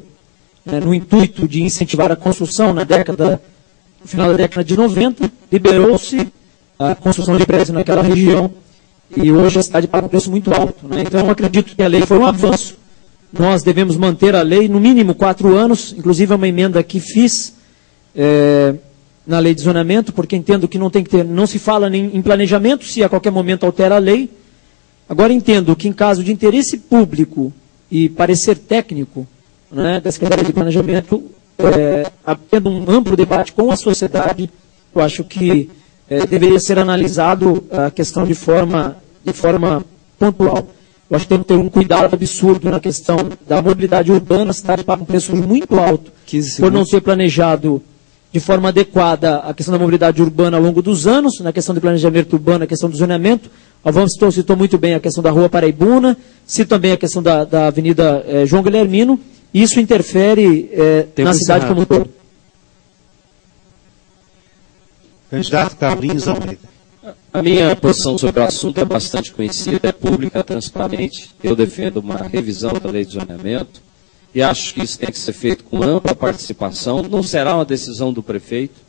né, no intuito de incentivar a construção. No final da década de 90, liberou-se a construção de prédios naquela região, e hoje a cidade paga um preço muito alto, né? Então, eu acredito que a lei foi um avanço. Nós devemos manter a lei, no mínimo 4 anos, inclusive é uma emenda que fiz na lei de zonamento, porque entendo que não se fala nem em planejamento, se a qualquer momento altera a lei. Agora entendo que em caso de interesse público e parecer técnico, né, da Secretaria de Planejamento, havendo um amplo debate com a sociedade, eu acho que deveria ser analisado a questão de forma pontual. Eu acho que tem que ter um cuidado absurdo na questão da mobilidade urbana. A cidade paga um preço muito alto por não ter planejado de forma adequada a questão da mobilidade urbana ao longo dos anos, na questão de planejamento urbano, a questão do zoneamento. A Van citou muito bem a questão da Rua Paraibuna, cito também a questão da Avenida João Guilhermino, e isso interfere na cidade como um todo. Candidato Carlinhos Almeida. A minha posição sobre o assunto é bastante conhecida, é pública, transparente. Eu defendo uma revisão da lei de zoneamento e acho que isso tem que ser feito com ampla participação. Não será uma decisão do prefeito,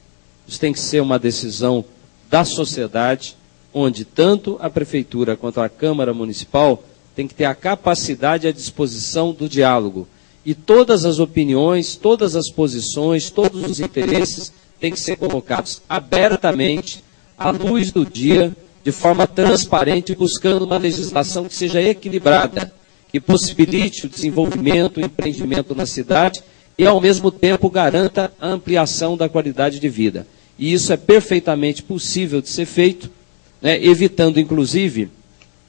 isso tem que ser uma decisão da sociedade, onde tanto a prefeitura quanto a Câmara Municipal tem que ter a capacidade e a disposição do diálogo. E todas as opiniões, todas as posições, todos os interesses têm que ser colocados abertamente, à luz do dia, de forma transparente, buscando uma legislação que seja equilibrada, que possibilite o desenvolvimento, o empreendimento na cidade e, ao mesmo tempo, garanta a ampliação da qualidade de vida. E isso é perfeitamente possível de ser feito, né, evitando, inclusive,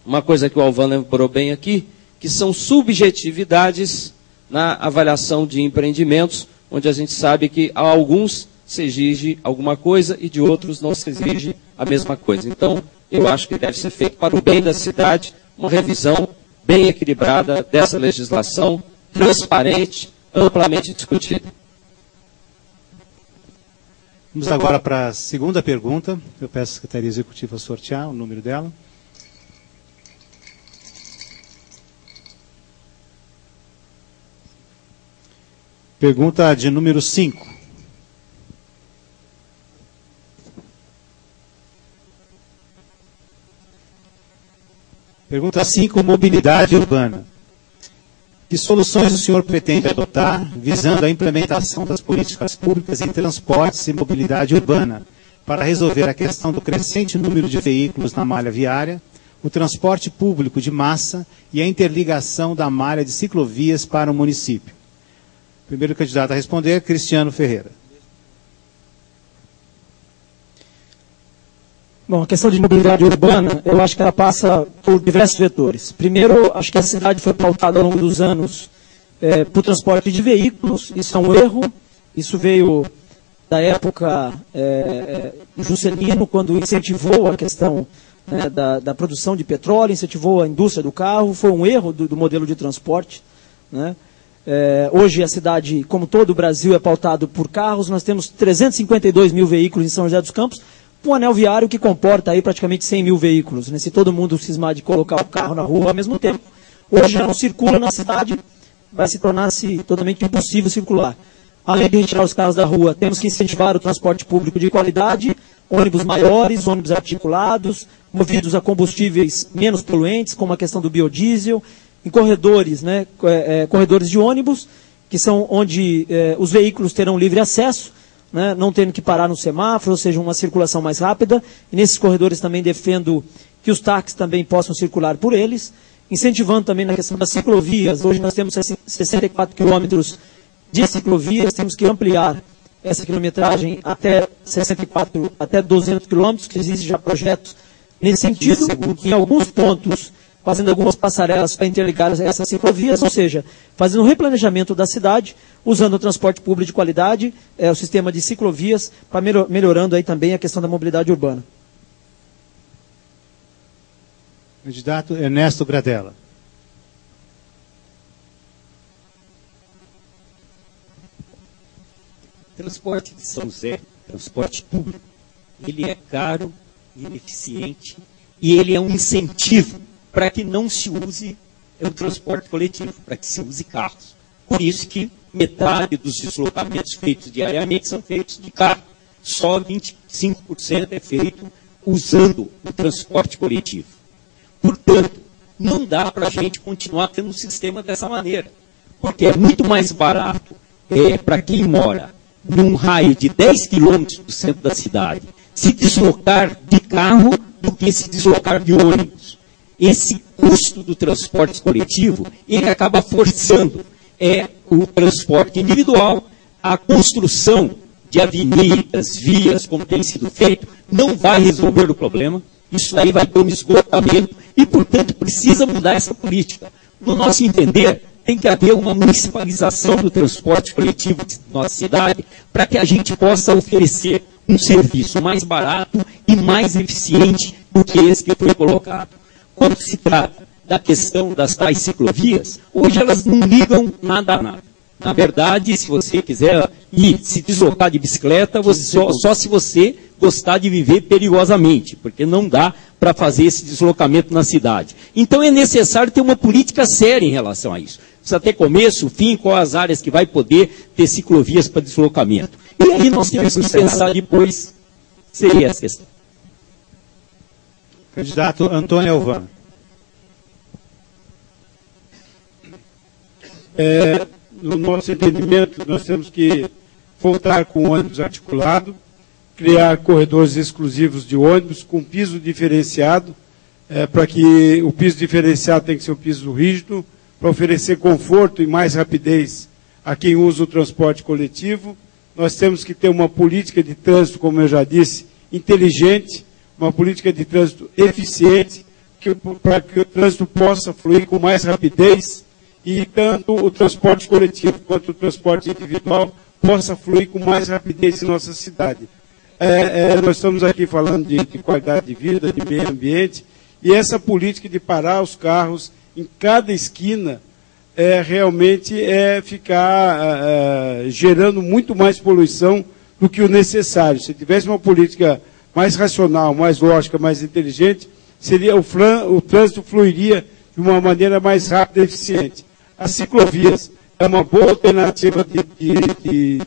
uma coisa que o Alvan lembrou bem aqui, que são subjetividades na avaliação de empreendimentos, onde a gente sabe que a alguns se exige alguma coisa e de outros não se exige a mesma coisa. Então, eu acho que deve ser feito para o bem da cidade uma revisão bem equilibrada dessa legislação, transparente, amplamente discutida. Vamos agora para a segunda pergunta. Eu peço à Secretaria Executiva sortear o número dela. Pergunta de número 5. Pergunta 5, mobilidade urbana. Que soluções o senhor pretende adotar visando a implementação das políticas públicas em transportes e mobilidade urbana para resolver a questão do crescente número de veículos na malha viária, o transporte público de massa e a interligação da malha de ciclovias para o município? Primeiro candidato a responder, Cristiano Ferreira. Bom, a questão de mobilidade urbana, eu acho que ela passa por diversos vetores. Primeiro, acho que a cidade foi pautada ao longo dos anos para o transporte de veículos. Isso é um erro. Isso veio da época Juscelino, quando incentivou a questão da produção de petróleo, incentivou a indústria do carro. Foi um erro do modelo de transporte, né? Hoje a cidade, como todo o Brasil, é pautado por carros. Nós temos 352 mil veículos em São José dos Campos, um anel viário que comporta aí praticamente 100 mil veículos, né? Se todo mundo cismar de colocar o carro na rua ao mesmo tempo, hoje já não circula na cidade, vai se tornar-se totalmente impossível circular. Além de retirar os carros da rua, temos que incentivar o transporte público de qualidade, ônibus maiores, ônibus articulados, movidos a combustíveis menos poluentes, como a questão do biodiesel, em corredores, né? Corredores de ônibus, que são onde os veículos terão livre acesso, né, não tendo que parar no semáforo, ou seja, uma circulação mais rápida. E nesses corredores também defendo que os táxis também possam circular por eles, incentivando também na questão das ciclovias. Hoje nós temos 64 quilômetros de ciclovias, temos que ampliar essa quilometragem até 64, até 200 quilômetros, que existem já projetos nesse sentido, em alguns pontos, fazendo algumas passarelas para interligar essas ciclovias, ou seja, fazendo um replanejamento da cidade, usando o transporte público de qualidade, o sistema de ciclovias, para melhorando aí também a questão da mobilidade urbana. Candidato Ernesto Gradella. Transporte de São José, transporte público, ele é caro, ineficiente e ele é um incentivo para que não se use o transporte coletivo, para que se use carros. Por isso que metade dos deslocamentos feitos diariamente são feitos de carro. Só 25% é feito usando o transporte coletivo. Portanto, não dá para a gente continuar tendo um sistema dessa maneira, porque é muito mais barato para quem mora num raio de 10 quilômetros do centro da cidade se deslocar de carro do que se deslocar de ônibus. Esse custo do transporte coletivo, ele acaba forçando o transporte individual. A construção de avenidas, vias, como tem sido feito, não vai resolver o problema. Isso aí vai ter um esgotamento e, portanto, precisa mudar essa política. No nosso entender, tem que haver uma municipalização do transporte coletivo de nossa cidade para que a gente possa oferecer um serviço mais barato e mais eficiente do que esse que foi colocado. Quando se trata da questão das tais ciclovias, hoje elas não ligam nada a nada. Na verdade, se você quiser ir se deslocar de bicicleta, só se você gostar de viver perigosamente, porque não dá para fazer esse deslocamento na cidade. Então é necessário ter uma política séria em relação a isso. Precisa ter começo, fim, quais as áreas que vai poder ter ciclovias para deslocamento. E aí nós temos que pensar depois, seria essa questão. Candidato Antônio Alvan. No nosso entendimento, nós temos que voltar com o ônibus articulado, criar corredores exclusivos de ônibus com piso diferenciado, para que o piso diferenciado tem que ser um piso rígido, para oferecer conforto e mais rapidez a quem usa o transporte coletivo. Nós temos que ter uma política de trânsito, como eu já disse, inteligente, uma política de trânsito eficiente, para que o trânsito possa fluir com mais rapidez e tanto o transporte coletivo quanto o transporte individual possa fluir com mais rapidez em nossa cidade. Nós estamos aqui falando de qualidade de vida, de meio ambiente, e essa política de parar os carros em cada esquina realmente ficar gerando muito mais poluição do que o necessário. Se tivesse uma política mais racional, mais lógica, mais inteligente, o trânsito fluiria de uma maneira mais rápida e eficiente. As ciclovias, é uma boa alternativa de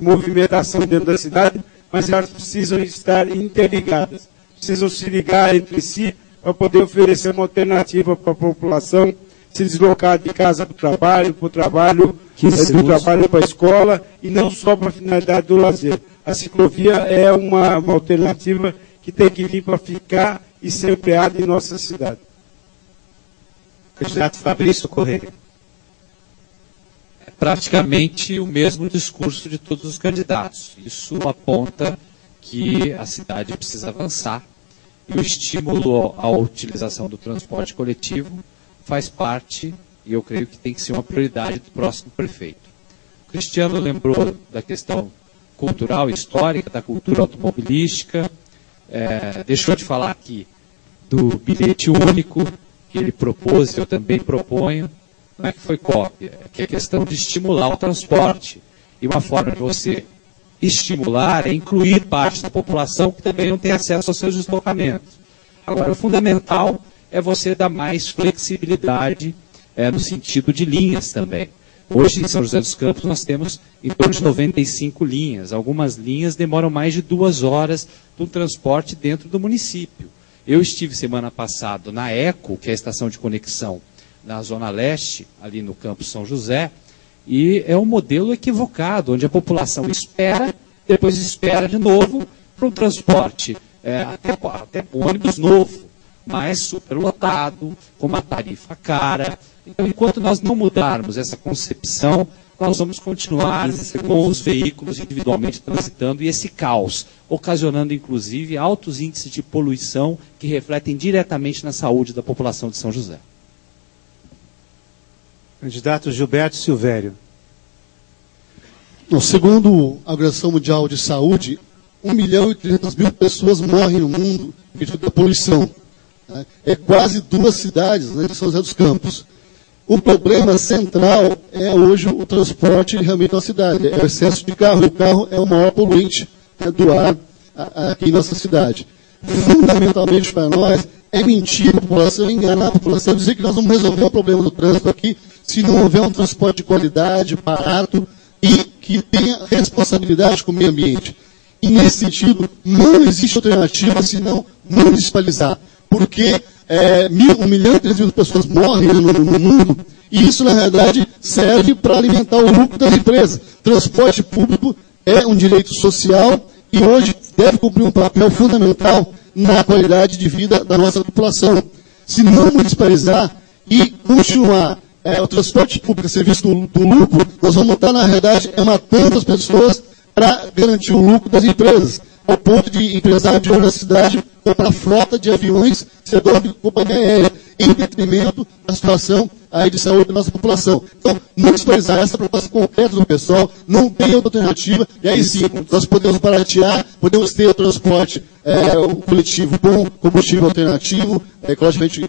movimentação dentro da cidade, mas elas precisam estar interligadas, precisam se ligar entre si para poder oferecer uma alternativa para a população se deslocar de casa para o trabalho, do trabalho para a escola, e não só para a finalidade do lazer. A ciclovia é uma alternativa que tem que vir para ficar e ser empregada em nossa cidade. Candidato Fabrício Correia. É praticamente o mesmo discurso de todos os candidatos. Isso aponta que a cidade precisa avançar e o estímulo à utilização do transporte coletivo faz parte, e eu creio que tem que ser uma prioridade do próximo prefeito. O Cristiano lembrou da questão cultural e histórica, da cultura automobilística, deixou de falar aqui do bilhete único que ele propôs, eu também proponho. Não é que foi cópia, é que é questão de estimular o transporte. E uma forma de você estimular é incluir parte da população que também não tem acesso aos seus deslocamentos. Agora, o fundamental é você dar mais flexibilidade no sentido de linhas também. Hoje, em São José dos Campos, nós temos em torno de 95 linhas. Algumas linhas demoram mais de 2 horas do transporte dentro do município. Eu estive semana passada na ECO, que é a estação de conexão na Zona Leste, ali no Campus São José, e é um modelo equivocado, onde a população espera, depois espera de novo para um transporte, até ônibus novo, mas superlotado, com uma tarifa cara. Então, enquanto nós não mudarmos essa concepção, nós vamos continuar com os veículos individualmente transitando e esse caos, ocasionando, inclusive, altos índices de poluição que refletem diretamente na saúde da população de São José. Candidato Gilberto Silvério. Segundo a Organização Mundial de Saúde, 1.300.000 pessoas morrem no mundo devido à poluição. É quase 2 cidades, né, de São José dos Campos. O problema central é hoje o transporte realmente da cidade, é o excesso de carro. E o carro é o maior poluinte do ar aqui em nossa cidade. Fundamentalmente para nós é mentir a população, enganar a população, dizer que nós vamos resolver o problema do trânsito aqui se não houver um transporte de qualidade, barato e que tenha responsabilidade com o meio ambiente. E nesse sentido, não existe alternativa senão municipalizar. Porque 1.300.000 pessoas morrem no mundo, e isso, na verdade, serve para alimentar o lucro das empresas. Transporte público é um direito social e hoje deve cumprir um papel fundamental na qualidade de vida da nossa população. Se não municipalizar e continuar o transporte público a serviço do lucro, nós vamos estar, na verdade, matando as pessoas para garantir o lucro das empresas, ao ponto de empresário de outra cidade comprar frota de aviões, setor de companhia aérea, em detrimento da situação aí de saúde da nossa população. Então, municipalizar essa proposta completa do pessoal, não tem outra alternativa, e aí sim, nós podemos baratear, podemos ter o transporte o coletivo com combustível alternativo, ecologicamente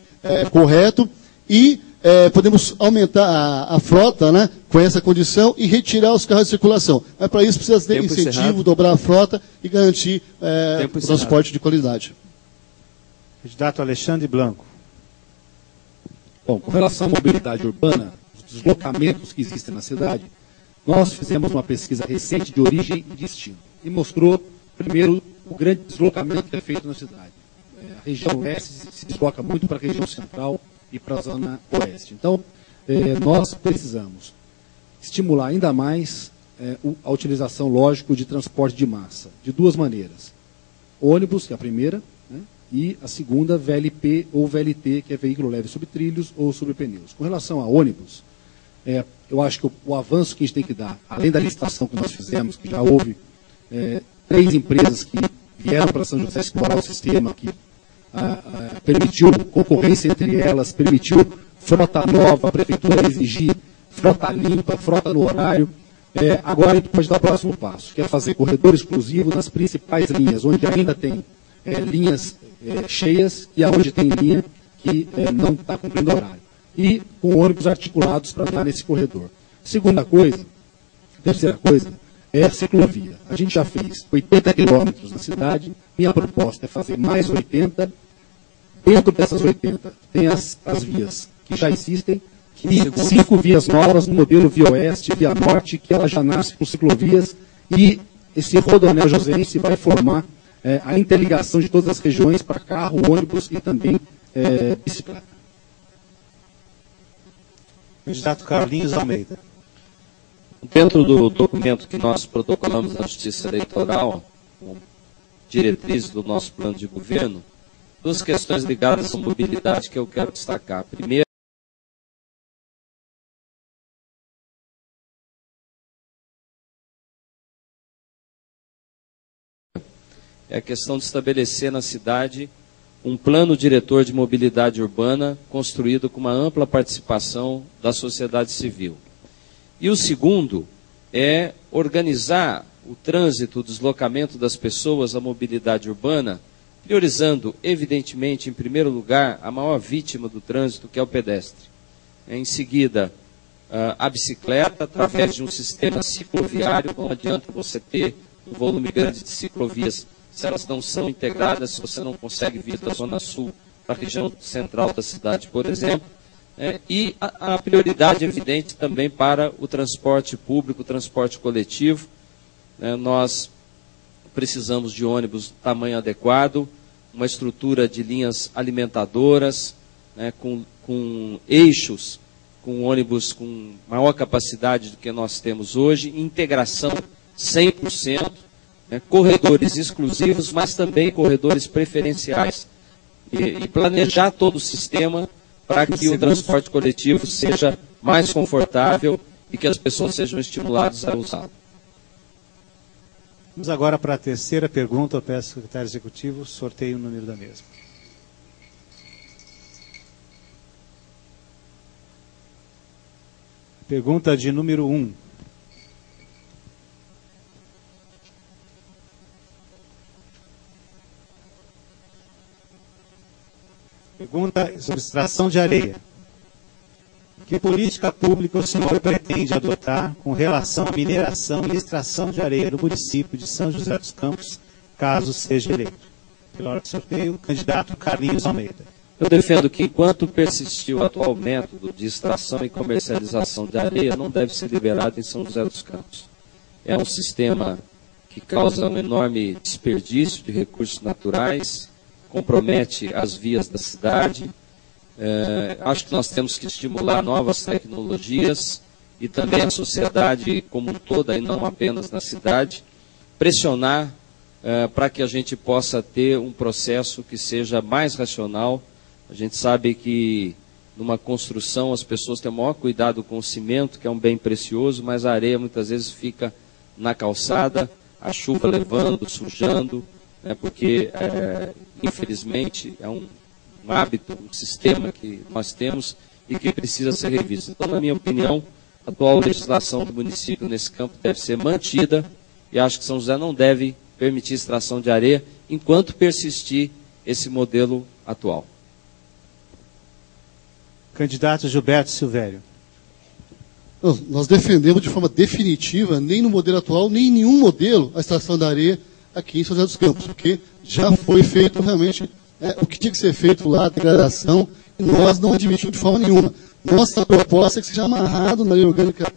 correto, e podemos aumentar a frota, né, com essa condição e retirar os carros de circulação. Mas para isso precisa ter incentivo, encerrado. Dobrar a frota e garantir o transporte de qualidade. Candidato Alexandre Blanco. Bom, com relação à mobilidade urbana, os deslocamentos que existem na cidade, nós fizemos uma pesquisa recente de origem e destino e mostrou, primeiro, o grande deslocamento que é feito na cidade. A região oeste se desloca muito para a região central e para a zona oeste. Então, nós precisamos estimular ainda mais a utilização, lógico, de transporte de massa, de 2 maneiras. Ônibus, que é a primeira, né, e a segunda, VLP ou VLT, que é veículo leve sobre trilhos ou sobre pneus. Com relação a ônibus, eu acho que o avanço que a gente tem que dar, além da licitação que nós fizemos, que já houve 3 empresas que vieram para São José explorar o sistema, que permitiu concorrência entre elas, permitiu frota nova, a prefeitura exigir frota limpa, frota no horário. Agora a gente pode dar o próximo passo, que é fazer corredor exclusivo nas principais linhas, onde ainda tem linhas cheias e aonde tem linha que não está cumprindo horário. E com ônibus articulados para andar nesse corredor. Terceira coisa, é a ciclovia. A gente já fez 80 quilômetros na cidade, minha proposta é fazer mais 80. Dentro dessas 80, tem as vias que já existem, que 5 vias novas no modelo Via Oeste, Via Norte, que ela já nasce com ciclovias, e esse rodoanel joseense vai formar a interligação de todas as regiões para carro, ônibus e também bicicleta. Candidato Carlinhos Almeida. Dentro do documento que nós protocolamos na Justiça Eleitoral, com diretrizes do nosso plano de governo, 2 questões ligadas à mobilidade que eu quero destacar. Primeiro, é a questão de estabelecer na cidade um plano diretor de mobilidade urbana construído com uma ampla participação da sociedade civil. E o segundo é organizar o trânsito, o deslocamento das pessoas, a mobilidade urbana, priorizando, evidentemente, em primeiro lugar, a maior vítima do trânsito, que é o pedestre. Em seguida, a bicicleta, através de um sistema cicloviário. Não adianta você ter um volume grande de ciclovias se elas não são integradas, se você não consegue vir da Zona Sul para a região central da cidade, por exemplo. E a prioridade evidente também para o transporte público, o transporte coletivo. Nós precisamos de ônibus de tamanho adequado, uma estrutura de linhas alimentadoras, com eixos, com ônibus com maior capacidade do que nós temos hoje, integração 100%, corredores exclusivos, mas também corredores preferenciais, e planejar todo o sistema para que o transporte coletivo seja mais confortável e que as pessoas sejam estimuladas a usá-lo. Vamos agora para a terceira pergunta. Eu peço ao secretário executivo, sorteie o número da mesma. Pergunta de número 1. Pergunta sobre extração de areia. Que política pública o senhor pretende adotar com relação à mineração e extração de areia no município de São José dos Campos, caso seja eleito? Pela hora do sorteio, o candidato Carlinhos Almeida. Eu defendo que, enquanto persistir o atual método de extração e comercialização de areia, não deve ser liberado em São José dos Campos. É um sistema que causa um enorme desperdício de recursos naturais, compromete as vias da cidade. Acho que nós temos que estimular novas tecnologias e também a sociedade como um todo, e não apenas na cidade, pressionar para que a gente possa ter um processo que seja mais racional. A gente sabe que numa construção as pessoas têm o maior cuidado com o cimento, que é um bem precioso, mas a areia muitas vezes fica na calçada, a chuva levando, sujando, porque infelizmente é um hábito, um sistema que nós temos e que precisa ser revisto. Então, na minha opinião, a atual legislação do município nesse campo deve ser mantida, e acho que São José não deve permitir extração de areia enquanto persistir esse modelo atual. Candidato Gilberto Silvério. Nós defendemos de forma definitiva, nem no modelo atual, nem em nenhum modelo, a extração da areia aqui em São José dos Campos, porque já foi feito realmente o que tinha que ser feito lá, a degradação, e nós não admitimos de forma nenhuma. Nossa proposta é que seja amarrado na lei orgânica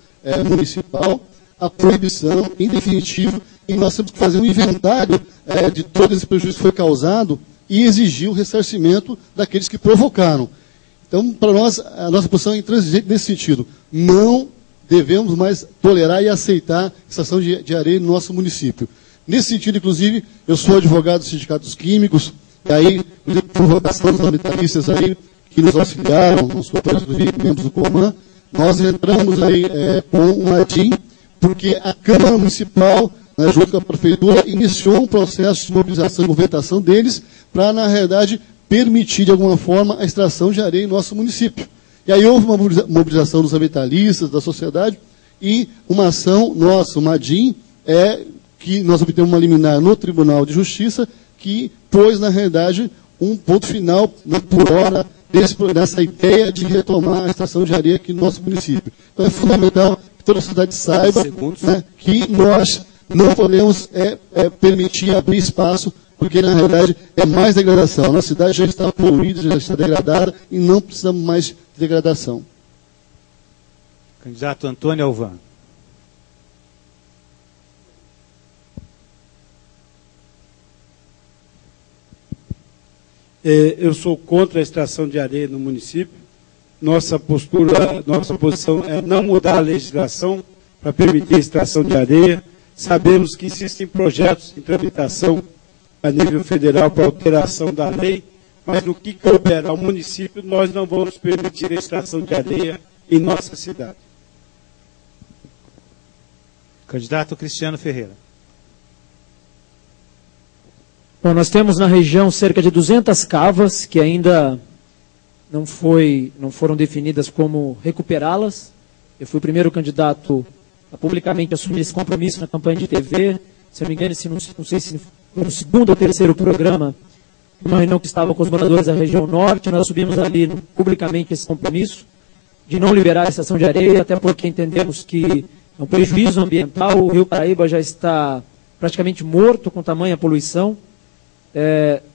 municipal a proibição, em definitivo, e nós temos que fazer um inventário de todo esse prejuízo que foi causado e exigir o ressarcimento daqueles que provocaram. Então, para nós, a nossa posição é intransigente nesse sentido. Não devemos mais tolerar e aceitar a extração de areia no nosso município. Nesse sentido, inclusive, eu sou advogado dos sindicatos químicos, e aí, por vocação dos ambientalistas aí, que nos auxiliaram, nos membros do Coman, nós entramos aí com um ADIM, porque a Câmara Municipal, junto com a Prefeitura, iniciou um processo de mobilização e movimentação deles para, na realidade, permitir, de alguma forma, a extração de areia em nosso município. E aí houve uma mobilização dos ambientalistas, da sociedade, e uma ação nossa, uma ADIM, que nós obtemos uma liminar no Tribunal de Justiça, que pôs, na realidade, um ponto final, por hora, dessa ideia de retomar a extração de areia aqui no nosso município. Então é fundamental que toda a sociedade saiba que nós não podemos permitir abrir espaço, porque, na realidade, é mais degradação. A nossa cidade já está poluída, já está degradada, e não precisamos mais de degradação. Candidato Antônio Alvan. Eu sou contra a extração de areia no município. Nossa posição é não mudar a legislação para permitir a extração de areia. Sabemos que existem projetos em tramitação a nível federal para alteração da lei, mas no que couber ao município, nós não vamos permitir a extração de areia em nossa cidade. Candidato Cristiano Ferreira. Bom, nós temos na região cerca de 200 cavas que ainda não foram definidas como recuperá-las. Eu fui o primeiro candidato a publicamente assumir esse compromisso na campanha de TV. Se eu não me engano, não sei se no segundo ou terceiro programa, uma reunião que estava com os moradores da região norte, nós subimos ali publicamente esse compromisso de não liberar a extração de areia, até porque entendemos que é um prejuízo ambiental. O Rio Paraíba já está praticamente morto com tamanha poluição.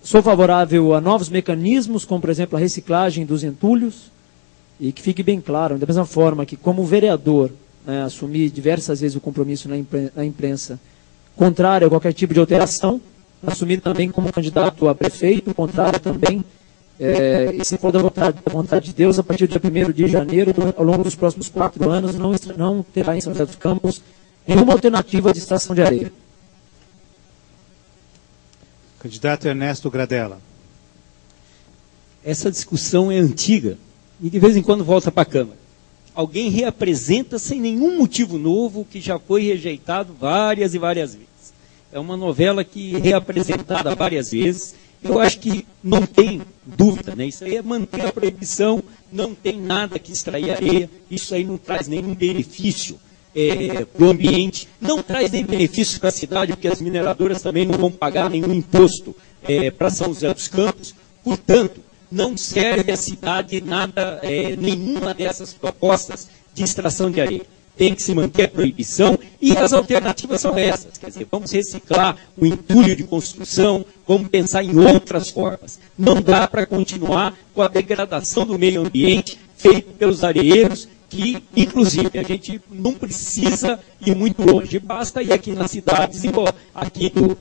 Sou favorável a novos mecanismos, como, por exemplo, a reciclagem dos entulhos, e que fique bem claro, da mesma forma que, como vereador, assumi diversas vezes o compromisso na imprensa contrário a qualquer tipo de alteração, assumi também como candidato a prefeito, contrário também, e se for da vontade de Deus, a partir do dia 1º de janeiro, ao longo dos próximos 4 anos, não terá em São José dos Campos nenhuma alternativa de extração de areia. Candidato Ernesto Gradella. Essa discussão é antiga e de vez em quando volta para a Câmara. Alguém reapresenta sem nenhum motivo novo que já foi rejeitado várias e várias vezes. É uma novela que é reapresentada várias vezes. Eu acho que não tem dúvida, né? Isso aí é manter a proibição, não tem nada que extrair areia, isso aí não traz nenhum benefício para o ambiente, não traz nem benefício para a cidade, porque as mineradoras também não vão pagar nenhum imposto para São José dos Campos. Portanto, não serve à cidade nada, nenhuma dessas propostas de extração de areia. Tem que se manter a proibição e as alternativas são essas. Quer dizer, vamos reciclar o entulho de construção, vamos pensar em outras formas. Não dá para continuar com a degradação do meio ambiente feito pelos areeiros, que, inclusive, a gente não precisa ir muito longe. Basta ir aqui nas cidades, aqui do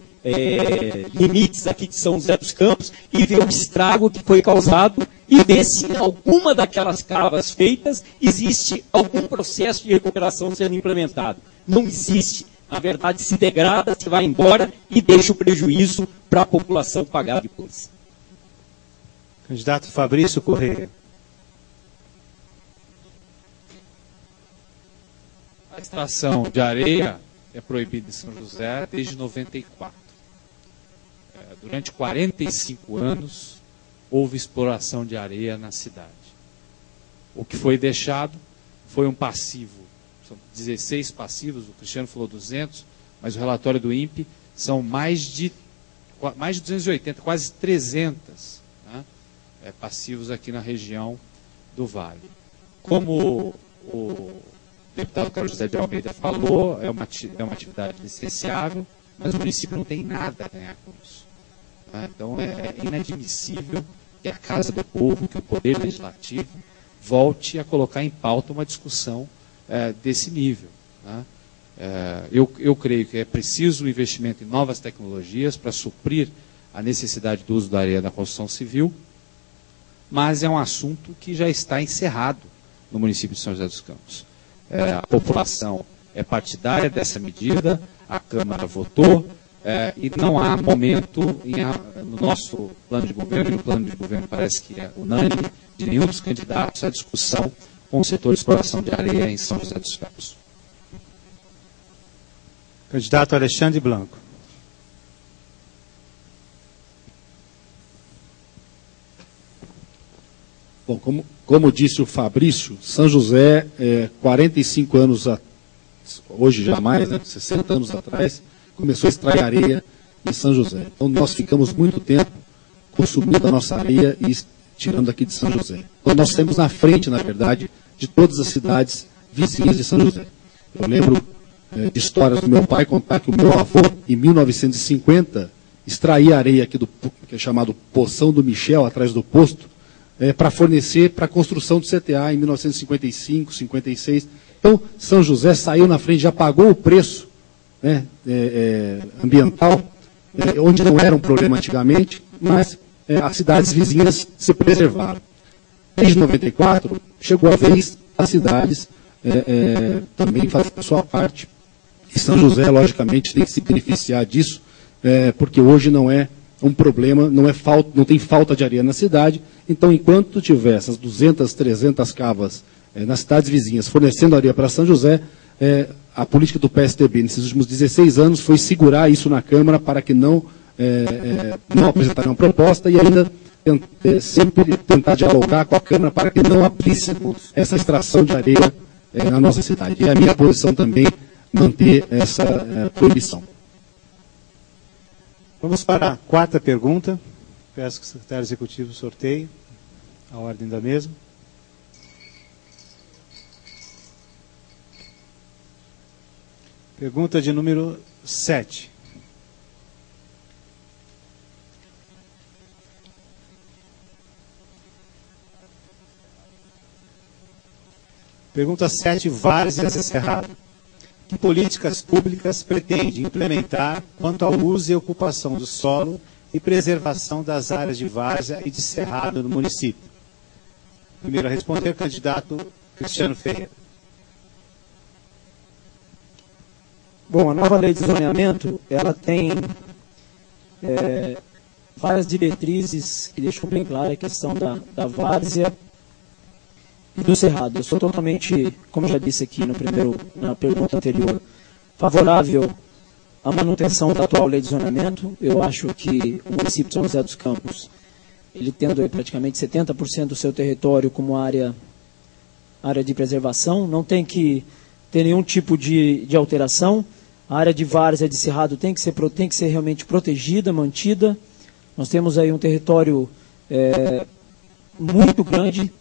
limites aqui de São José dos Campos, e ver o estrago que foi causado e ver se em alguma daquelas cavas feitas existe algum processo de recuperação sendo implementado. Não existe. Na verdade, se degrada, se vai embora e deixa o prejuízo para a população pagar depois. Candidato Fabrício Correia. A extração de areia é proibida em São José desde 94. Durante 45 anos, houve exploração de areia na cidade. O que foi deixado foi um passivo. São 16 passivos, o Cristiano falou 200, mas o relatório do INPE são mais de 280, quase 300 passivos aqui na região do Vale. Como o deputado Carlos José de Almeida falou, é uma atividade licenciável, mas o município não tem nada a ganhar com isso. Então é inadmissível que a Casa do Povo, que o Poder Legislativo, volte a colocar em pauta uma discussão desse nível. Eu creio que é preciso o investimento em novas tecnologias para suprir a necessidade do uso da areia na construção civil, mas é um assunto que já está encerrado no município de São José dos Campos. A população é partidária dessa medida, a Câmara votou, e não há momento no nosso plano de governo, e o plano de governo parece que é unânime, de nenhum dos candidatos à discussão com o setor de exploração de areia em São José dos Campos. Candidato Alexandre Blanco. Bom, como disse o Fabrício, São José, 45 anos, hoje jamais, 60 anos atrás, começou a extrair areia em São José. Então nós ficamos muito tempo consumindo a nossa areia e tirando aqui de São José. Então nós estamos na frente, na verdade, de todas as cidades vizinhas de São José. Eu lembro de histórias do meu pai contar que o meu avô, em 1950, extraía areia aqui que é chamado Poção do Michel, atrás do posto, para fornecer para a construção do CTA em 1955, 56. Então, São José saiu na frente, já pagou o preço, né, ambiental, onde não era um problema antigamente, mas as cidades vizinhas se preservaram. Desde 94, chegou a vez das cidades também fazer a sua parte. E São José, logicamente, tem que se beneficiar disso, porque hoje não é um problema, não tem falta de areia na cidade. Então, enquanto tiver essas 200, 300 cavas nas cidades vizinhas fornecendo areia para São José, a política do PSDB nesses últimos 16 anos foi segurar isso na Câmara para que não apresentarem uma proposta e ainda sempre tentar dialogar com a Câmara para que não aplisse essa extração de areia na nossa cidade. E a minha posição também manter essa proibição. Vamos para a quarta pergunta. Peço que o secretário executivo sorteie a ordem da mesma. Pergunta de número 7. Pergunta 7, Várzea Cerrado. Que políticas públicas pretende implementar quanto ao uso e ocupação do solo e preservação das áreas de várzea e de cerrado no município? Primeiro a responder, candidato Cristiano Ferreira. Bom, a nova lei de zoneamento, ela tem várias diretrizes que deixam bem clara a questão da várzea e do cerrado. Eu sou totalmente, como já disse aqui na pergunta anterior, favorável à manutenção da atual lei de zoneamento. Eu acho que o município de São José dos Campos, ele tendo aí praticamente 70% do seu território como área de preservação, não tem que ter nenhum tipo de alteração. A área de várzea de cerrado tem que ser realmente protegida, mantida. Nós temos aí um território muito grande.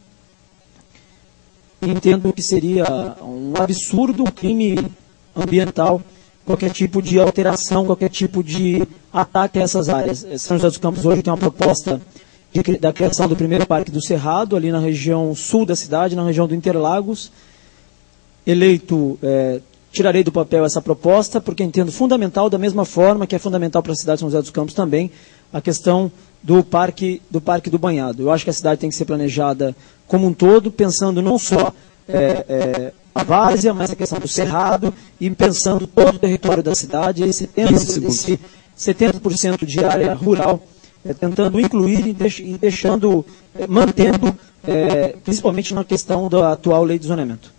Entendo que seria um absurdo, um crime ambiental, qualquer tipo de alteração, qualquer tipo de ataque a essas áreas. São José dos Campos hoje tem uma proposta da criação do primeiro Parque do Cerrado, ali na região sul da cidade, na região do Interlagos. Eleito, tirarei do papel essa proposta, porque entendo fundamental, da mesma forma que é fundamental para a cidade de São José dos Campos também, a questão do Parque do Banhado. Eu acho que a cidade tem que ser planejada como um todo, pensando não só a várzea, mas a questão do cerrado, e pensando todo o território da cidade, esse 70% de área rural, tentando incluir e deixando, mantendo, principalmente na questão da atual lei de zoneamento.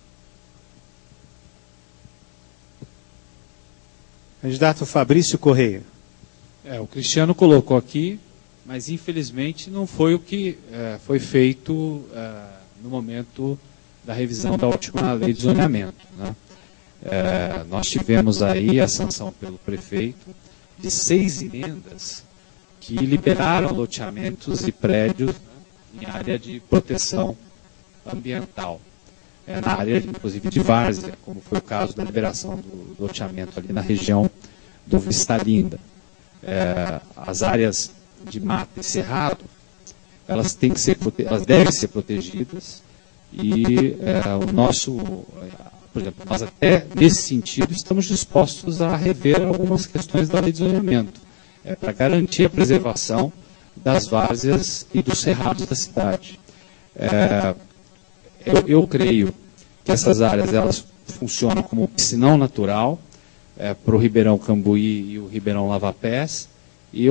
Candidato Fabrício Correia. O Cristiano colocou aqui, mas infelizmente não foi o que foi feito no momento da revisão da última lei de zoneamento, né? Nós tivemos aí a sanção pelo prefeito de 6 emendas que liberaram loteamentos e prédios em área de proteção ambiental, na área inclusive de várzea, como foi o caso da liberação do loteamento ali na região do Vista Linda. As áreas de mata e cerrado, elas devem ser protegidas, e por exemplo, nós até nesse sentido estamos dispostos a rever algumas questões da lei de zoneamento, para garantir a preservação das várzeas e dos cerrados da cidade. Eu creio que essas áreas elas funcionam como piscinão natural para o Ribeirão Cambuí e o Ribeirão Lavapés, e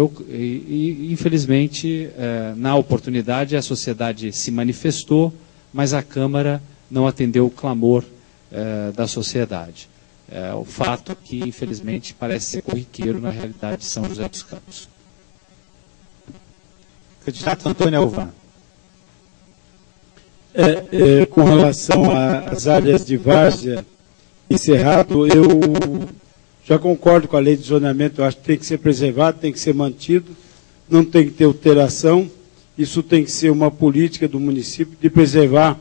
infelizmente, na oportunidade, a sociedade se manifestou, mas a Câmara não atendeu o clamor da sociedade. O fato que, infelizmente, parece ser corriqueiro na realidade de São José dos Campos. Candidato Antônio Alvan. Com relação às áreas de várzea e cerrado, eu já concordo com a lei de zoneamento. Eu acho que tem que ser preservado, tem que ser mantido, não tem que ter alteração. Isso tem que ser uma política do município de preservar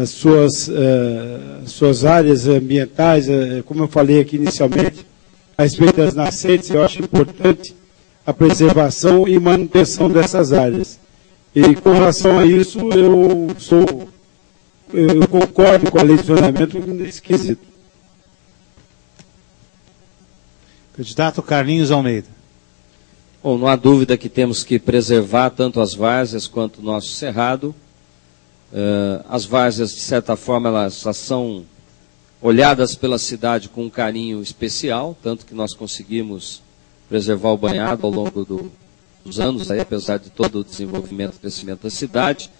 as suas áreas ambientais, como eu falei aqui inicialmente, a respeito das nascentes. Eu acho importante a preservação e manutenção dessas áreas. E com relação a isso, eu sou eu concordo com o legislamento nesse quesito. Candidato Carlinhos Almeida. Bom, não há dúvida que temos que preservar tanto as várzeas quanto o nosso cerrado. As várzeas, de certa forma, elas já são olhadas pela cidade com um carinho especial, tanto que nós conseguimos preservar o banhado ao longo dos anos, aí, apesar de todo o desenvolvimento e crescimento da cidade.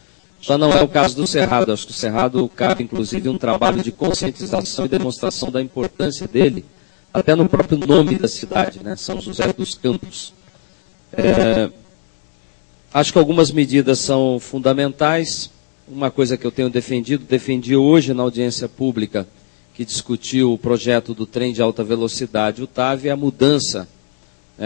Já não é o caso do cerrado. Acho que o cerrado cabe, inclusive, um trabalho de conscientização e demonstração da importância dele, até no próprio nome da cidade, né? São José dos Campos. Acho que algumas medidas são fundamentais. Uma coisa que eu tenho defendi hoje na audiência pública, que discutiu o projeto do trem de alta velocidade, o TAV, é a mudança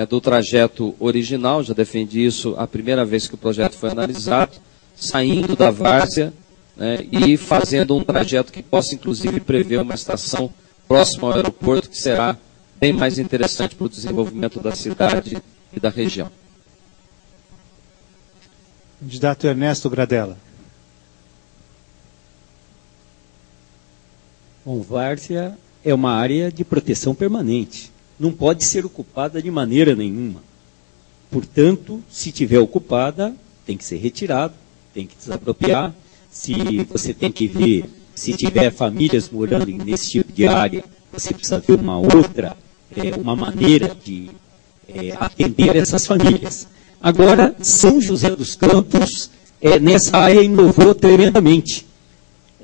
do trajeto original. Já defendi isso a primeira vez que o projeto foi analisado, saindo da várzea, né, e fazendo um trajeto que possa, inclusive, prever uma estação próxima ao aeroporto, que será bem mais interessante para o desenvolvimento da cidade e da região. Candidato Ernesto Gradella. Bom, várzea é uma área de proteção permanente. Não pode ser ocupada de maneira nenhuma. Portanto, se tiver ocupada, tem que ser retirado, tem que desapropriar. Se você tem que ver, se tiver famílias morando nesse tipo de área, você precisa ver uma outra, uma maneira de atender essas famílias. Agora, São José dos Campos, nessa área, inovou tremendamente.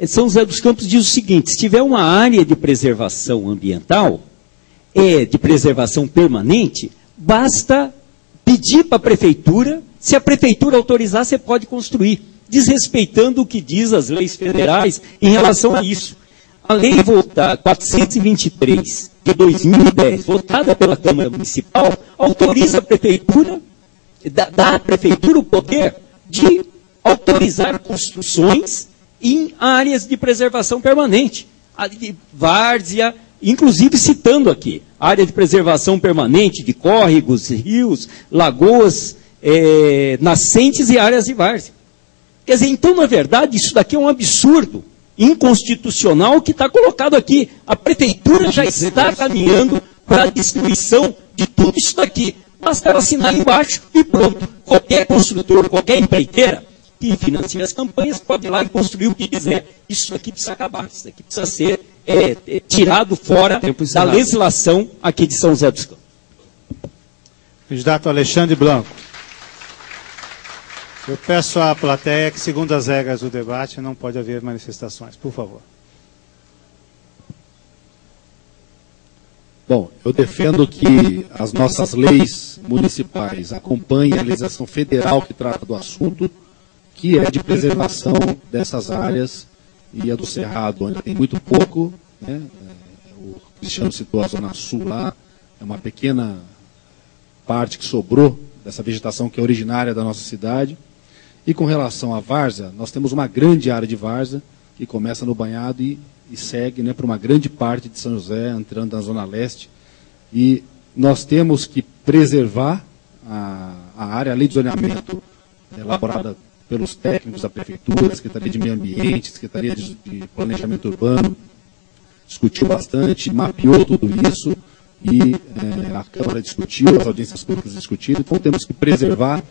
São José dos Campos diz o seguinte: se tiver uma área de preservação ambiental, de preservação permanente, basta pedir para a prefeitura. Se a prefeitura autorizar, você pode construir, desrespeitando o que diz as leis federais em relação a isso. A lei 423 de 2010, votada pela Câmara Municipal, autoriza a prefeitura, dá à prefeitura o poder de autorizar construções em áreas de preservação permanente. Várzea, inclusive citando aqui, área de preservação permanente de córregos, rios, lagoas, nascentes e áreas de várzea. Quer dizer, então, na verdade, isso daqui é um absurdo inconstitucional que está colocado aqui. A prefeitura já está caminhando para a destruição de tudo isso daqui. Basta ela assinar embaixo e pronto. Qualquer construtor, qualquer empreiteira que financia as campanhas pode ir lá e construir o que quiser. Isso aqui precisa acabar, isso aqui precisa ser tirado fora da legislação aqui de São José dos Campos. Candidato Alexandre Blanco. Eu peço à plateia que, segundo as regras do debate, não pode haver manifestações. Por favor. Bom, eu defendo que as nossas leis municipais acompanhem a legislação federal que trata do assunto, que é de preservação dessas áreas, e a do Cerrado, onde tem muito pouco, né? O Cristiano citou a Zona Sul lá, é uma pequena parte que sobrou dessa vegetação que é originária da nossa cidade. E com relação à várzea, nós temos uma grande área de várzea, que começa no Banhado e segue, né, para uma grande parte de São José, entrando na Zona Leste. E nós temos que preservar a área. A lei de zoneamento elaborada pelos técnicos da Prefeitura, Secretaria de Meio Ambiente, Secretaria de Planejamento Urbano, discutiu bastante, mapeou tudo isso, e a Câmara discutiu, as audiências públicas discutiram. Então temos que preservar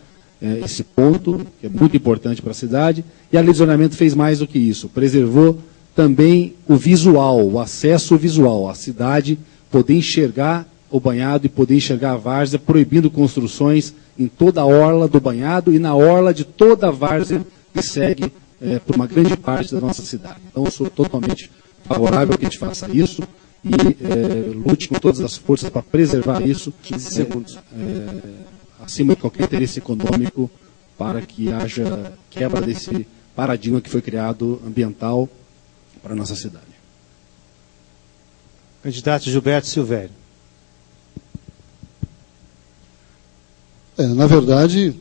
esse ponto, que é muito importante para a cidade, e a lei de zoneamento fez mais do que isso, preservou também o visual, o acesso visual, a cidade poder enxergar o Banhado e poder enxergar a várzea, proibindo construções em toda a orla do Banhado e na orla de toda a várzea que segue por uma grande parte da nossa cidade. Então eu sou totalmente favorável a que a gente faça isso e lute com todas as forças para preservar isso. 15 segundos. Acima de qualquer interesse econômico, para que haja quebra desse paradigma que foi criado ambiental para a nossa cidade. Candidato Gilberto Silvério. Na verdade,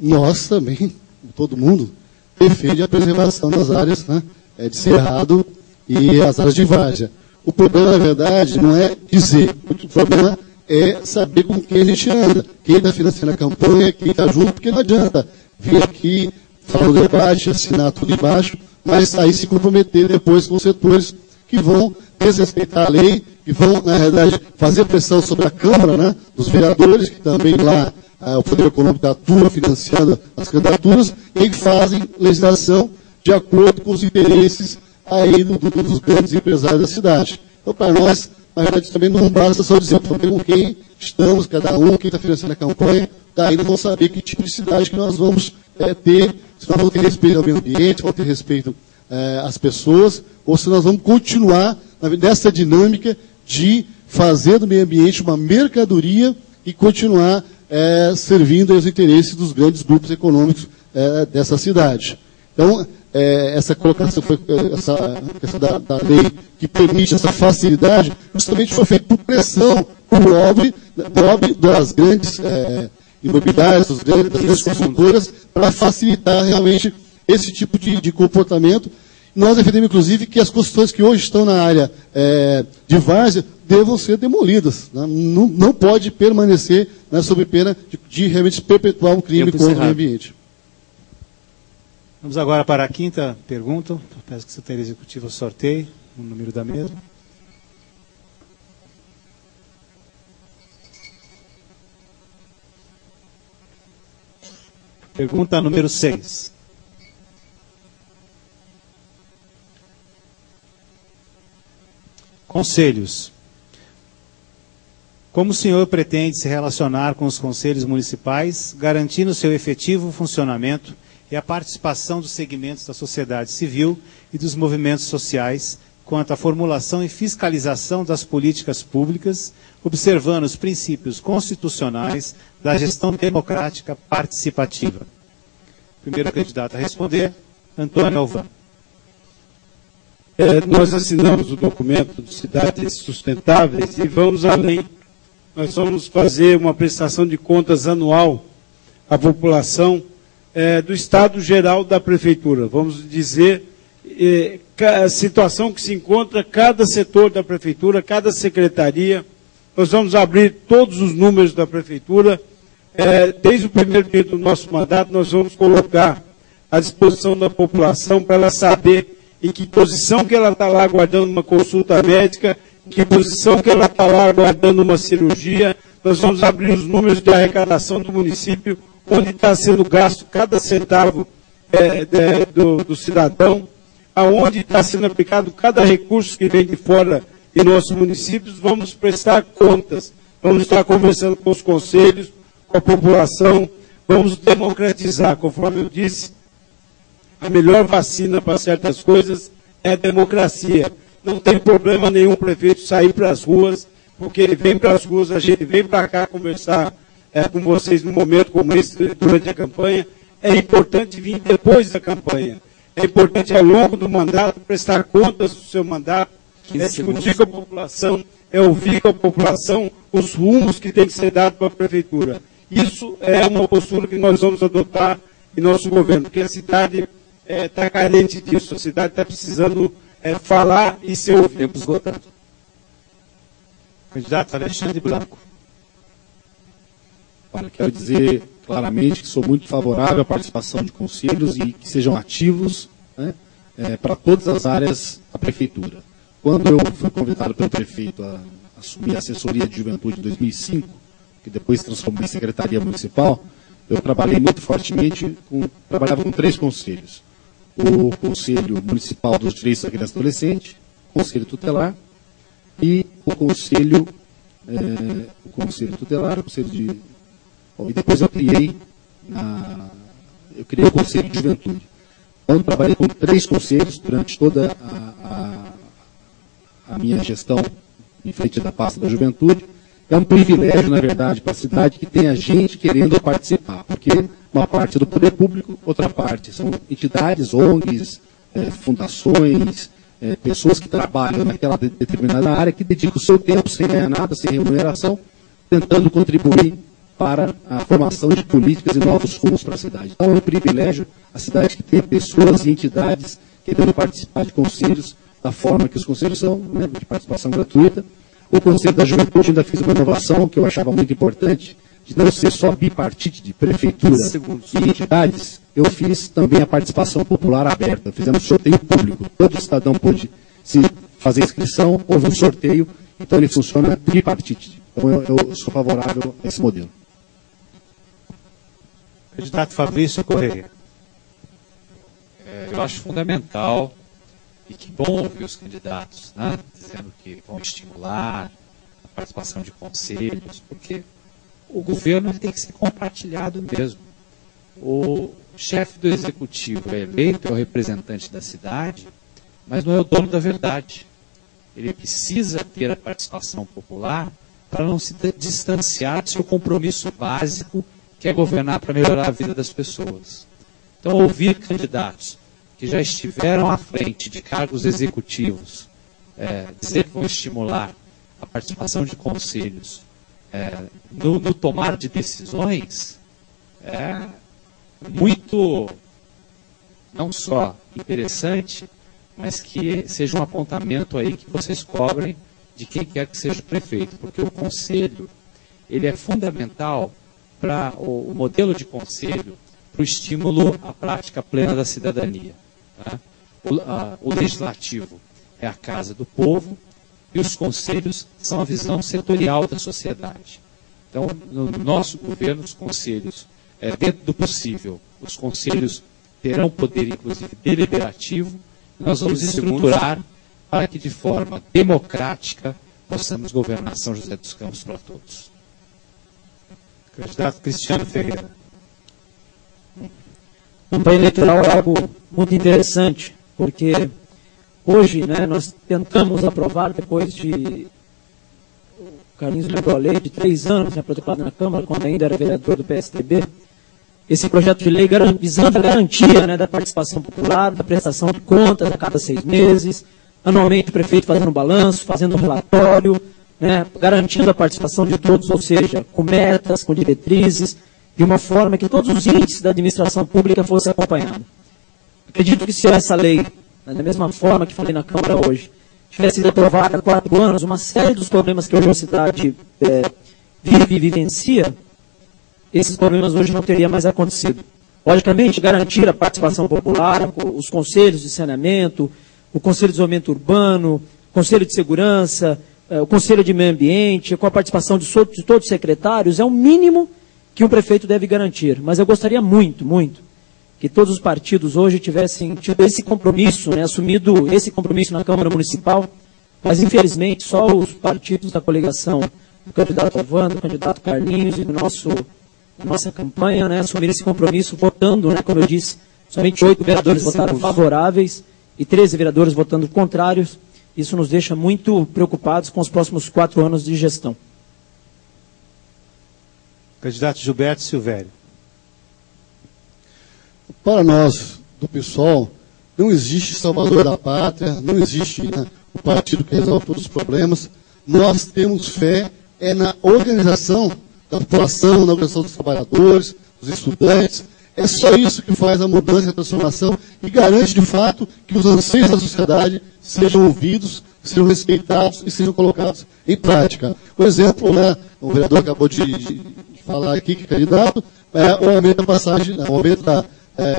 nós também, todo mundo, defende a preservação das áreas, né, de cerrado e as áreas de várzea. O problema, na verdade, não é dizer, o problema é saber com quem a gente anda, quem está financiando a campanha, quem está junto, porque não adianta vir aqui, falar no debate, assinar tudo embaixo, mas aí se comprometer depois com os setores que vão desrespeitar a lei, que vão, na realidade, fazer pressão sobre a Câmara, né, dos vereadores, que também lá o Poder Econômico atua financiando as candidaturas, e que fazem legislação de acordo com os interesses aí dos grandes empresários da cidade. Então, para nós, na verdade, também não basta só dizer com quem estamos, cada um, quem está financiando a campanha, daí nós vamos saber que tipo de cidade que nós vamos ter, se nós vamos ter respeito ao meio ambiente, vamos ter respeito às pessoas, ou se nós vamos continuar nessa dinâmica de fazer do meio ambiente uma mercadoria e continuar servindo aos interesses dos grandes grupos econômicos dessa cidade. Então, essa colocação foi essa questão da lei que permite essa facilidade, justamente foi feita por pressão, por lobby das grandes imobiliárias, das grandes construtoras, para facilitar realmente esse tipo de comportamento. Nós defendemos, inclusive, que as construções que hoje estão na área de várzea devam ser demolidas. Né? Não pode permanecer, né, sob pena de realmente perpetuar um crime contra o meio ambiente. Vamos agora para a quinta pergunta. Peço que a Secretaria Executiva sorteie o número da mesa. Pergunta número 6. Conselhos. Como o senhor pretende se relacionar com os conselhos municipais, garantindo seu efetivo funcionamento e a participação dos segmentos da sociedade civil e dos movimentos sociais quanto à formulação e fiscalização das políticas públicas, observando os princípios constitucionais da gestão democrática participativa? Primeiro candidato a responder, Antônio Alvan. Nós assinamos o documento de Cidades Sustentáveis e vamos além. Nós vamos fazer uma prestação de contas anual à população do estado geral da prefeitura. Vamos dizer a situação que se encontra cada setor da prefeitura, cada secretaria. Nós vamos abrir todos os números da prefeitura. Desde o primeiro dia do nosso mandato, nós vamos colocar à disposição da população para ela saber em que posição que ela está lá aguardando uma consulta médica, em que posição que ela está lá aguardando uma cirurgia. Nós vamos abrir os números de arrecadação do município, onde está sendo gasto cada centavo do cidadão, aonde está sendo aplicado cada recurso que vem de fora em nossos municípios. Vamos prestar contas, vamos estar conversando com os conselhos, com a população, vamos democratizar. Conforme eu disse, a melhor vacina para certas coisas é a democracia. Não tem problema nenhum o prefeito sair para as ruas, porque ele vem para as ruas, a gente vem para cá conversar com vocês num momento como esse, durante a campanha. É importante vir depois da campanha. É importante, ao longo do mandato, prestar contas do seu mandato, discutir com a população, ouvir com a população os rumos que tem que ser dados para a prefeitura. Isso é uma postura que nós vamos adotar em nosso governo, porque a cidade está carente disso, a cidade está precisando falar e ser ouvido. Tempo esgotado. Candidato Alexandre Blanco. Olha, quero dizer claramente que sou muito favorável à participação de conselhos e que sejam ativos, né, para todas as áreas da prefeitura. Quando eu fui convidado pelo prefeito a assumir a assessoria de juventude em 2005, que depois transformou em secretaria municipal, eu trabalhei muito fortemente, trabalhava com 3 conselhos. O Conselho Municipal dos Direitos da Criança e Adolescente, o Conselho Tutelar e o Conselho Tutelar, o Conselho de... E depois eu criei o Conselho de Juventude. Então, eu trabalhei com 3 conselhos durante toda a minha gestão em frente da pasta da juventude. É um privilégio, na verdade, para a cidade que tenha gente querendo participar, porque uma parte do poder público, outra parte são entidades, ONGs, fundações, pessoas que trabalham naquela determinada área, que dedicam o seu tempo sem ganhar nada, sem remuneração, tentando contribuir para a formação de políticas e novos rumos para a cidade. Então, é um privilégio a cidade que tem pessoas e entidades querendo participar de conselhos da forma que os conselhos são, né, de participação gratuita. O Conselho da Juventude ainda fiz uma inovação que eu achava muito importante, de não ser só bipartite de prefeitura e entidades, eu fiz também a participação popular aberta. Fizemos sorteio público. Todo cidadão pôde se fazer inscrição, houve um sorteio, então ele funciona tripartite. Então eu sou favorável a esse modelo. Candidato Fabrício Correia. Eu acho fundamental e que bom ouvir os candidatos, né, dizendo que vão estimular a participação de conselhos, porque o governo tem que ser compartilhado mesmo. O chefe do executivo é eleito, é o representante da cidade, mas não é o dono da verdade. Ele precisa ter a participação popular para não se distanciar do seu compromisso básico, que é governar para melhorar a vida das pessoas. Então, ouvir candidatos que já estiveram à frente de cargos executivos dizer que vão estimular a participação de conselhos no tomar de decisões é muito, não só interessante, mas que seja um apontamento aí que vocês cobrem de quem quer que seja o prefeito, porque o conselho ele é fundamental para o modelo de conselho, para o estímulo à prática plena da cidadania. Tá? O legislativo é a casa do povo e os conselhos são a visão setorial da sociedade. Então, no nosso governo, os conselhos, dentro do possível, os conselhos terão poder, inclusive, deliberativo. Nós vamos estruturar para que, de forma democrática, possamos governar São José dos Campos para todos. Candidato Cristiano Ferreira. A campanha eleitoral é algo muito interessante, porque hoje, né, nós tentamos aprovar, depois de o Carlinhos lembrou a lei de 3 anos, né, protocolado na Câmara, quando ainda era vereador do PSDB, esse projeto de lei visando a garantia, né, da participação popular, da prestação de contas a cada 6 meses, anualmente o prefeito fazendo um balanço, fazendo um relatório, né, garantindo a participação de todos, ou seja, com metas, com diretrizes, de uma forma que todos os índices da administração pública fossem acompanhados. Acredito que se essa lei, né, da mesma forma que falei na Câmara hoje, tivesse sido aprovada há 4 anos, uma série dos problemas que hoje a cidade vive e vivencia, esses problemas hoje não teriam mais acontecido. Logicamente, garantir a participação popular, os conselhos de saneamento, o Conselho de Desenvolvimento Urbano, o Conselho de Segurança, o Conselho de Meio Ambiente, com a participação de todos os secretários, é o mínimo que um prefeito deve garantir. Mas eu gostaria muito, muito, que todos os partidos hoje tivessem tido esse compromisso, né, assumido esse compromisso na Câmara Municipal, mas infelizmente só os partidos da coligação, o candidato Evandro, o candidato Carlinhos e nossa campanha, né, assumiram esse compromisso votando, né, como eu disse, somente 8 vereadores votaram favoráveis e 13 vereadores votando contrários. Isso nos deixa muito preocupados com os próximos 4 anos de gestão. Candidato Gilberto Silvério. Para nós, do PSOL, não existe salvador da pátria, não existe, né, o partido que resolve todos os problemas. Nós temos fé na organização da população, na organização dos trabalhadores, dos estudantes. É só isso que faz a mudança e a transformação e garante, de fato, que os anseios da sociedade sejam ouvidos, sejam respeitados e sejam colocados em prática. Por exemplo, né, o vereador acabou de falar aqui que é candidato, o aumento da passagem, o aumento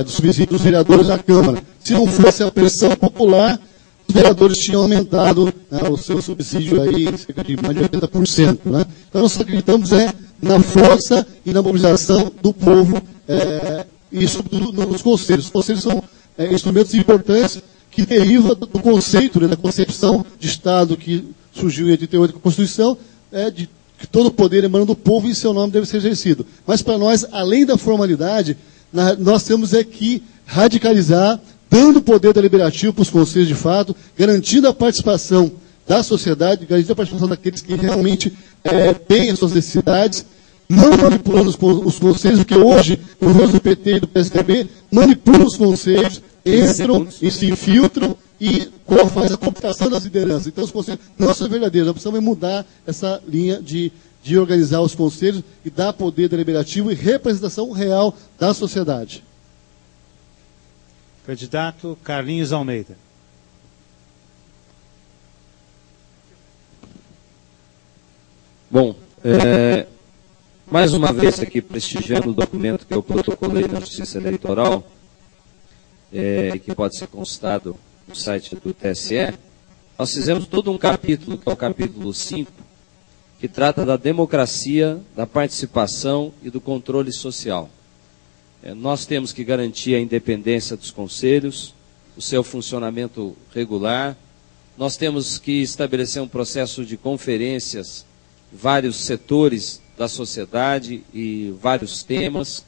do subsídio dos vereadores na Câmara. Se não fosse a pressão popular, os vereadores tinham aumentado, né, o seu subsídio aí, cerca de mais de 80%. Né? Então, nós acreditamos na força e na mobilização do povo, e sobretudo nos conselhos. Os conselhos são instrumentos importantes que derivam do conceito, né, da concepção de Estado que surgiu em 88 com a Constituição, de que todo o poder emana do povo e seu nome deve ser exercido. Mas para nós, além da formalidade, nós temos que radicalizar, dando poder deliberativo para os conselhos de fato, garantindo a participação da sociedade, garantindo a participação daqueles que realmente têm as suas necessidades, não manipulando os conselhos, porque hoje, os governos do PT e do PSDB manipulam os conselhos, entram e se infiltram e faz a computação das lideranças. Então, os conselhos não são verdadeiros. Nós precisamos mudar essa linha de organizar os conselhos e dar poder deliberativo e representação real da sociedade. Candidato Carlinhos Almeida. Bom, mais uma vez aqui prestigiando o documento que eu protocolei na Justiça Eleitoral, que pode ser consultado no site do TSE, nós fizemos todo um capítulo, que é o capítulo 5, que trata da democracia, da participação e do controle social. Nós temos que garantir a independência dos conselhos, o seu funcionamento regular. Nós temos que estabelecer um processo de conferências, vários setores da sociedade e vários temas.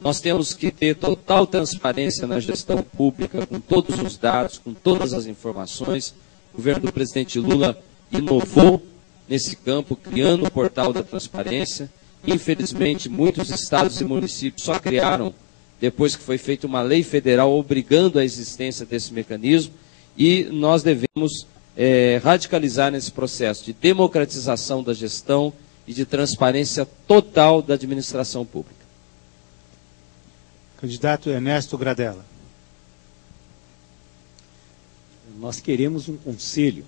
Nós temos que ter total transparência na gestão pública, com todos os dados, com todas as informações. O governo do presidente Lula inovou nesse campo, criando o portal da transparência. Infelizmente, muitos estados e municípios só criaram depois que foi feita uma lei federal obrigando a existência desse mecanismo, e nós devemos radicalizar nesse processo de democratização da gestão e de transparência total da administração pública. Candidato Ernesto Gradella. Nós queremos um conselho